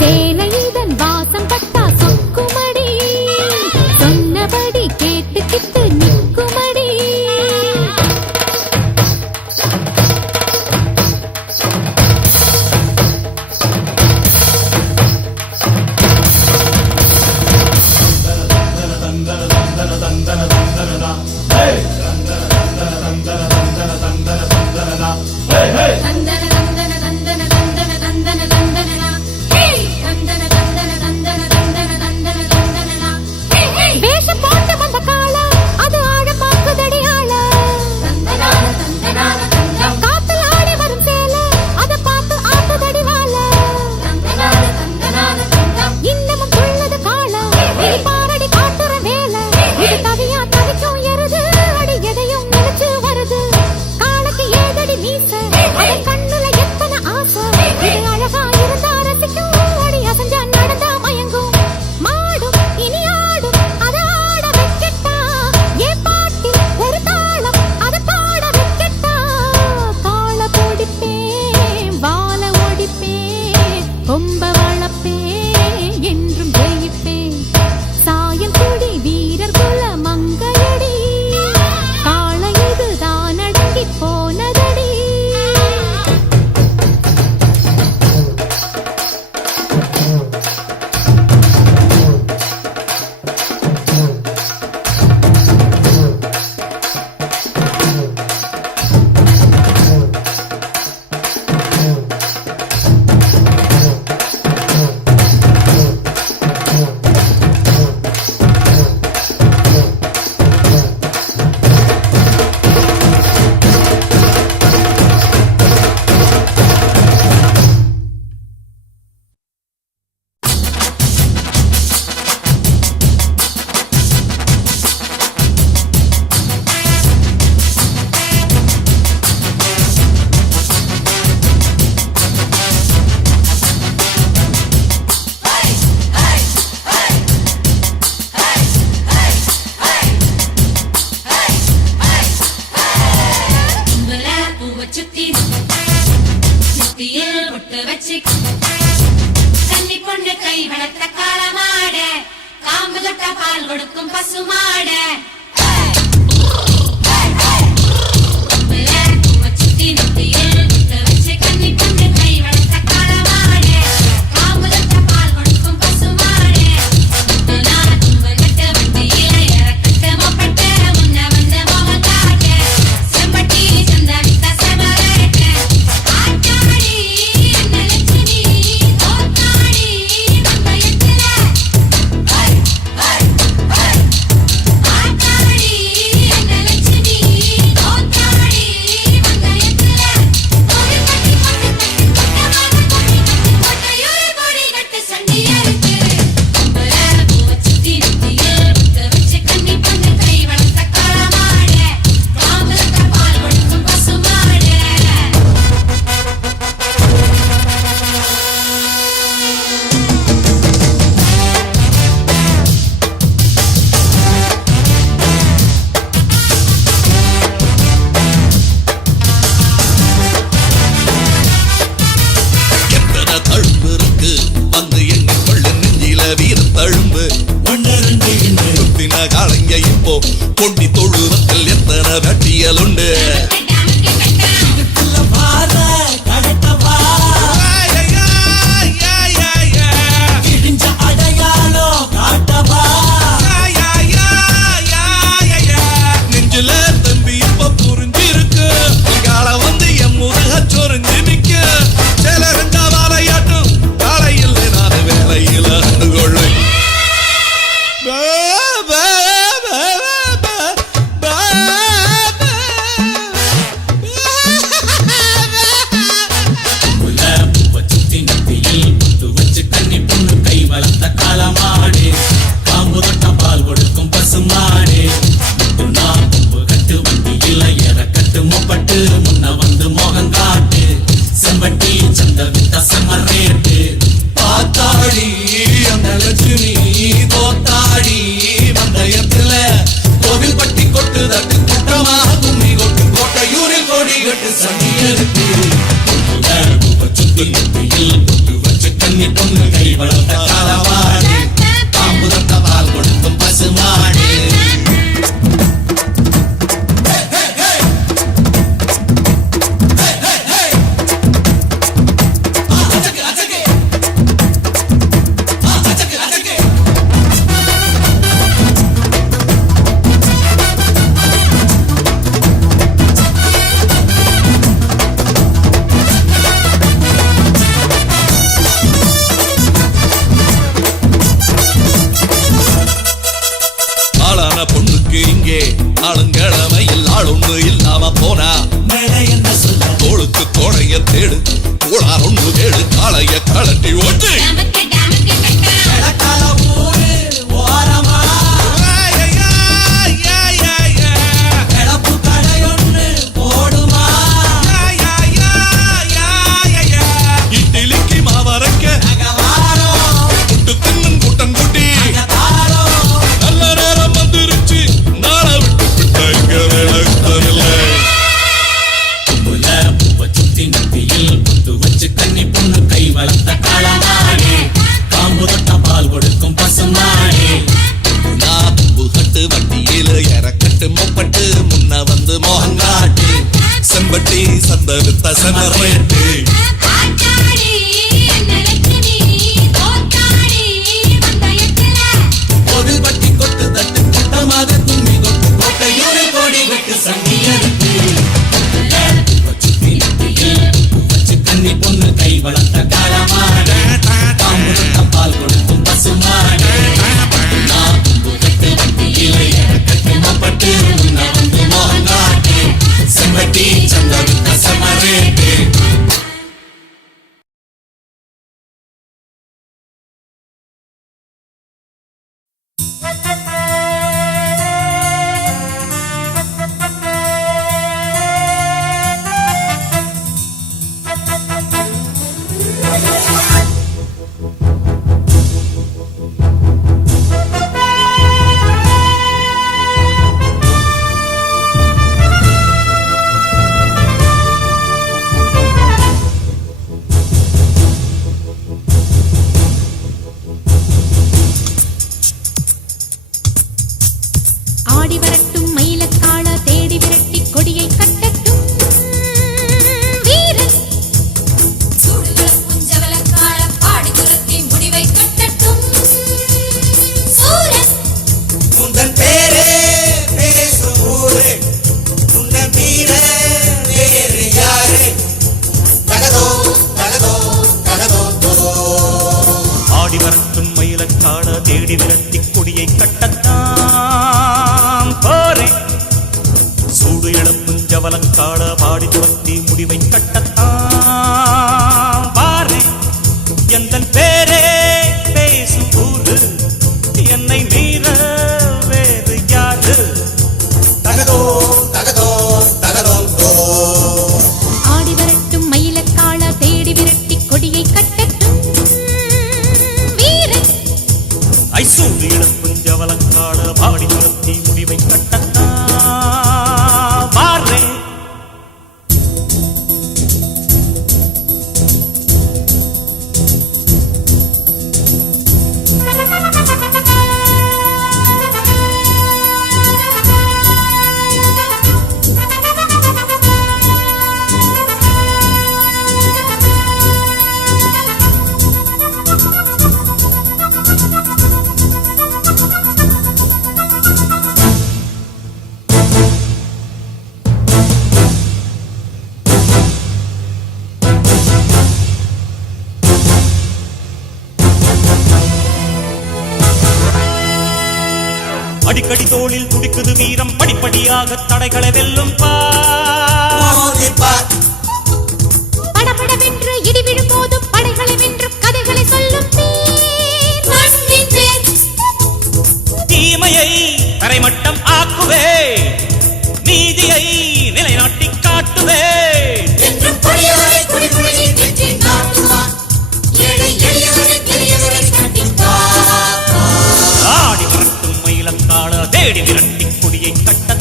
சேலை இதன் வாசம் பட்டா சொக்குமடி சொன்னபடி கேட்டுக்கிட்டு நிற்குமடி தந்தன தந்தன தந்தன தந்தன தந்தன தந்தனனா தந்தன தந்தன தந்தன தந்தன தந்தன தந்தனனா வேஷம் போட்டு வந்த காளை அது ஆழ பாக்குதடி ஆள தந்தனான தந்தனான தந்தம் காத்துல ஆடி வரும் சேலை அதை பார்த்து ஆட்டுதடி வாழ தந்தனான தந்தனான தந்தம் இன்னமும் துள்ளது காளை இனி பாரடி காட்டுற வேலை இது தவியா தவிக்கும் எருது அடி எதையும் நினைச்சு வருது காளைக்கு ஏதடி மீச அதன் கண்ணுல எத்தனை ஆசை இது அழகா இருந்தா ரசிக்கும் அடி அசஞ்சா நடந்தா மயங்கும் மாடும் இனி ஆடும் அதை ஆட வைக்கட்டா ஏன் பாட்டி ஒரு தாளம் அதை பாட வைக்கட்டா காளை போடிப்பேன் வாழ ஓடிப்பேன் கொம்ப வளப்பேன் என்றும் ஜெயிப்பேன் சாயம் கூடி வீரர் குல மங்கையடி காளை இதுதான் அடங்கி போனதடி கன்னி பொண்ணு கை வளர்த்த காளமாட காம்பு தொட்ட பால் கொடுக்கும் பசுமாட கன்னி பொண்ணு கை வளர்த்த காளமாட காம்பு தொட்ட பால் கொடுக்கும் பசுமாட கட்ட வண்டியில இறக்கட்ட மொப்பட்ட முன்ன வந்த மோகத்தாட்ட செம்பட்டி சந்த வித்த செமரட்ட ஆட்டாடி என்ன லட்சுமி தோத்தாடி வந்தயத்துல ஆட்டாடி என்ன லட்சுமி தோத்தாடி வந்தயத்துல ஒரு கட்டி கொட்டையூரு கொடி கட்டு சண்டியா இருக்கு பூவை சுத்தி நெத்தியில் முத்த வச்சு கன்னி பொண்ணு கை வளர்த்த காளமாட காம்புத்த பால் கொடுக்கும் பசுமாட எத்தனை தழும்பு இருக்கு வந்து எண்ணிக்கொள்ள நெஞ்சில வீர தழும்பு சுத்தின காலங்க இப்போ கொண்டி தொழுவத்தில் எத்தனை வெட்டியல் உண்டு நெஞ்சில தம்பி இப்ப புரிஞ்சிருக்கு கால வந்து என் முருக ஆளொன்னு இல்லாம போனா மேல என்ன சொல்ல தோளுக்கு தோழைய தேடு கோளார் ஒண்ணு கேடு காளைய கலட்டி ஓட்டு டமக்கு டமக்கு டக்கா கடக்கால ஊரு ஓரமா கிளப்பு கடையொன்னு போடுமா இட்லிக்கு மாவரைக்க வாரம் புட்டு தின்னும் கூட்டம் கூட்டி தாரம் நல்ல நேரம் வந்துருச்சு நாளை விட்டு விட்ட இங்க வேலை புல பூவ சுத்தி நெத்தியில் புத்து வச்சு கன்னி பொண்ணு கை வளர்த்த காலமாடே காம்பு தொட்ட பால் கொடுக்கும் பசுமாடே நான் புகட்டு வண்டியில இறக்கட்டு மொப்பட்டு முன்ன வந்து மோகங்காட்டு செம்பட்டி சந்த வித்த செமரேட்டு ஆட்டாடி என்ன லட்சுமி தோத்தாடி வந்தயத்துல கோவில் பட்டி கொட்டு தட்டு கூட்டமாக கும்மி கொட்டு கோட்டையோடு கோடி விட்டு சங்கியருக்கு சுத்தி நெத்தியில் வச்சு கன்னி பொண்ணு கை வளர்த்த காலமாட காம்பு தொட்ட பால் கொடுக்கும் பசுமாடே நான் புகட்டு வண்டியில இறக்கட்டு மொப்பட்டு முன்ன வந்து மோகங்காட்டு செம்பட்டி சந்த வித்த செமரேட்டு ஆடி வரட்டும் மயிலக்காள தேடி விரட்டி கொடியை கட்டட்டும் வீரன் சூடுகள புஞ்சவலக்காள பாடி துரத்தி முடிவை கட்டட்டும் சூரன் உந்தன் பேரே பேசும் ஊரே உன்னை மீற வேறு யாரே தகதோ தகதோ தகதோ ஆடி வரட்டும் மயிலக்காட தேடி விரட்டி கொடியை கட்டத்தான் போறேன் சூடு இழப்பும் ஜவலக்காட பாடி துரத்தி முடிவை கட்டத்தான் பாரேன் எந்தன் பேரே பேசும் ஊரு என்னை மீற வேறு யாரு தகதோ தகதோ தகதோ ஆடி வரட்டும் மயிலக்காள தேடி விரட்டி கொடியை கட்டட்டும் வீரன் ஐசூடு இழப்பும் ஜவலக்காட பாடி துரத்தி முடிவை கட்டத்தான் பாரேன் அடிக்கடி தோளில் துடிக்குது வீரம் படிப்படியாக தடைகளை வெல்லும் மோதிப்பார் படபடவென்று இடி விழும் போதும் படைகளை வென்று கதைகளை சொல்லும் வீர். மண்ணின் பேர் தீமையை தரைமட்டம் ஆக்குவே நீதியை நிலைநாட்டி காட்டுவே என்றும் கொடியவரை குடிமுறையில் வெற்றி நாட்டுவார் ஏழை எளியவரை பெரியவரை கண்டிப்பார் ஆடி வரட்டும் மயிலக்காட தேடி விரட்டி கொடியை கட்டத்தான்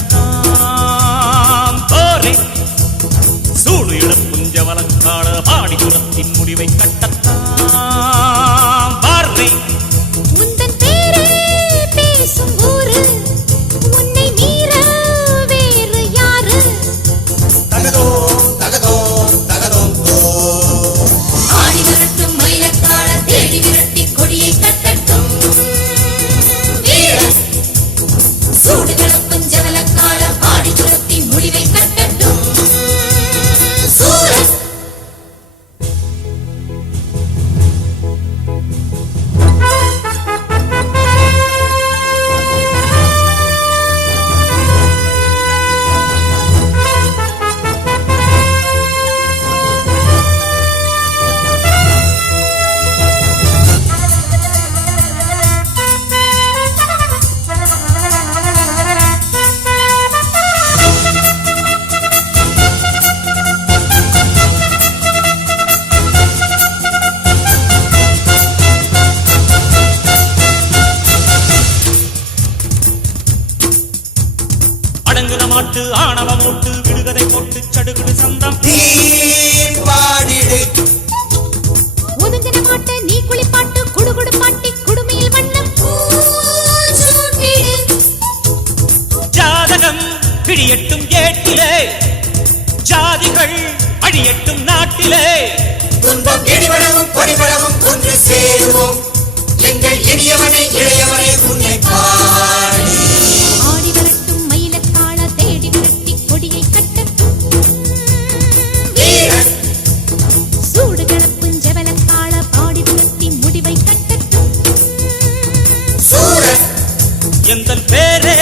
போரே சூடு இழப்பும் ஜவலக்காட பாடி துரத்தின் முடிவை கட்டத்தான் பாரே உந்தன் பேரே பேசும் ஊரு உன்னை மீற அடங்குன மாட்டு ஆணவ மூட்டு விடுகதை போட்டு சடுகுடு சந்தம் பாடிடு ஒதுங்கின மாட்ட நீ குளிப்பாட்டு குடுகுடு பாட்டி குடுமையில் வண்ணம் சூட்டிடு ஜாதகம் கிழியட்டும் ஏட்டிலே ஜாதிகள் அழியட்டும் நாட்டிலே துன்பம் இடிபடவும் பொடிபடவும் ஒன்று சேருவோம் எங்கள் இனியவனை இளையவனை உன்னை பாடி ஆடி விரட்டும் மயிலக்கால தேடி விரட்டி கொடியை கட்டட்டும் வீரன் சூடு கிளப்பும் ஜெவலக்கால பாடி விரட்டி முடிவை கட்டட்டும் சூரன் எங்கள் பேரே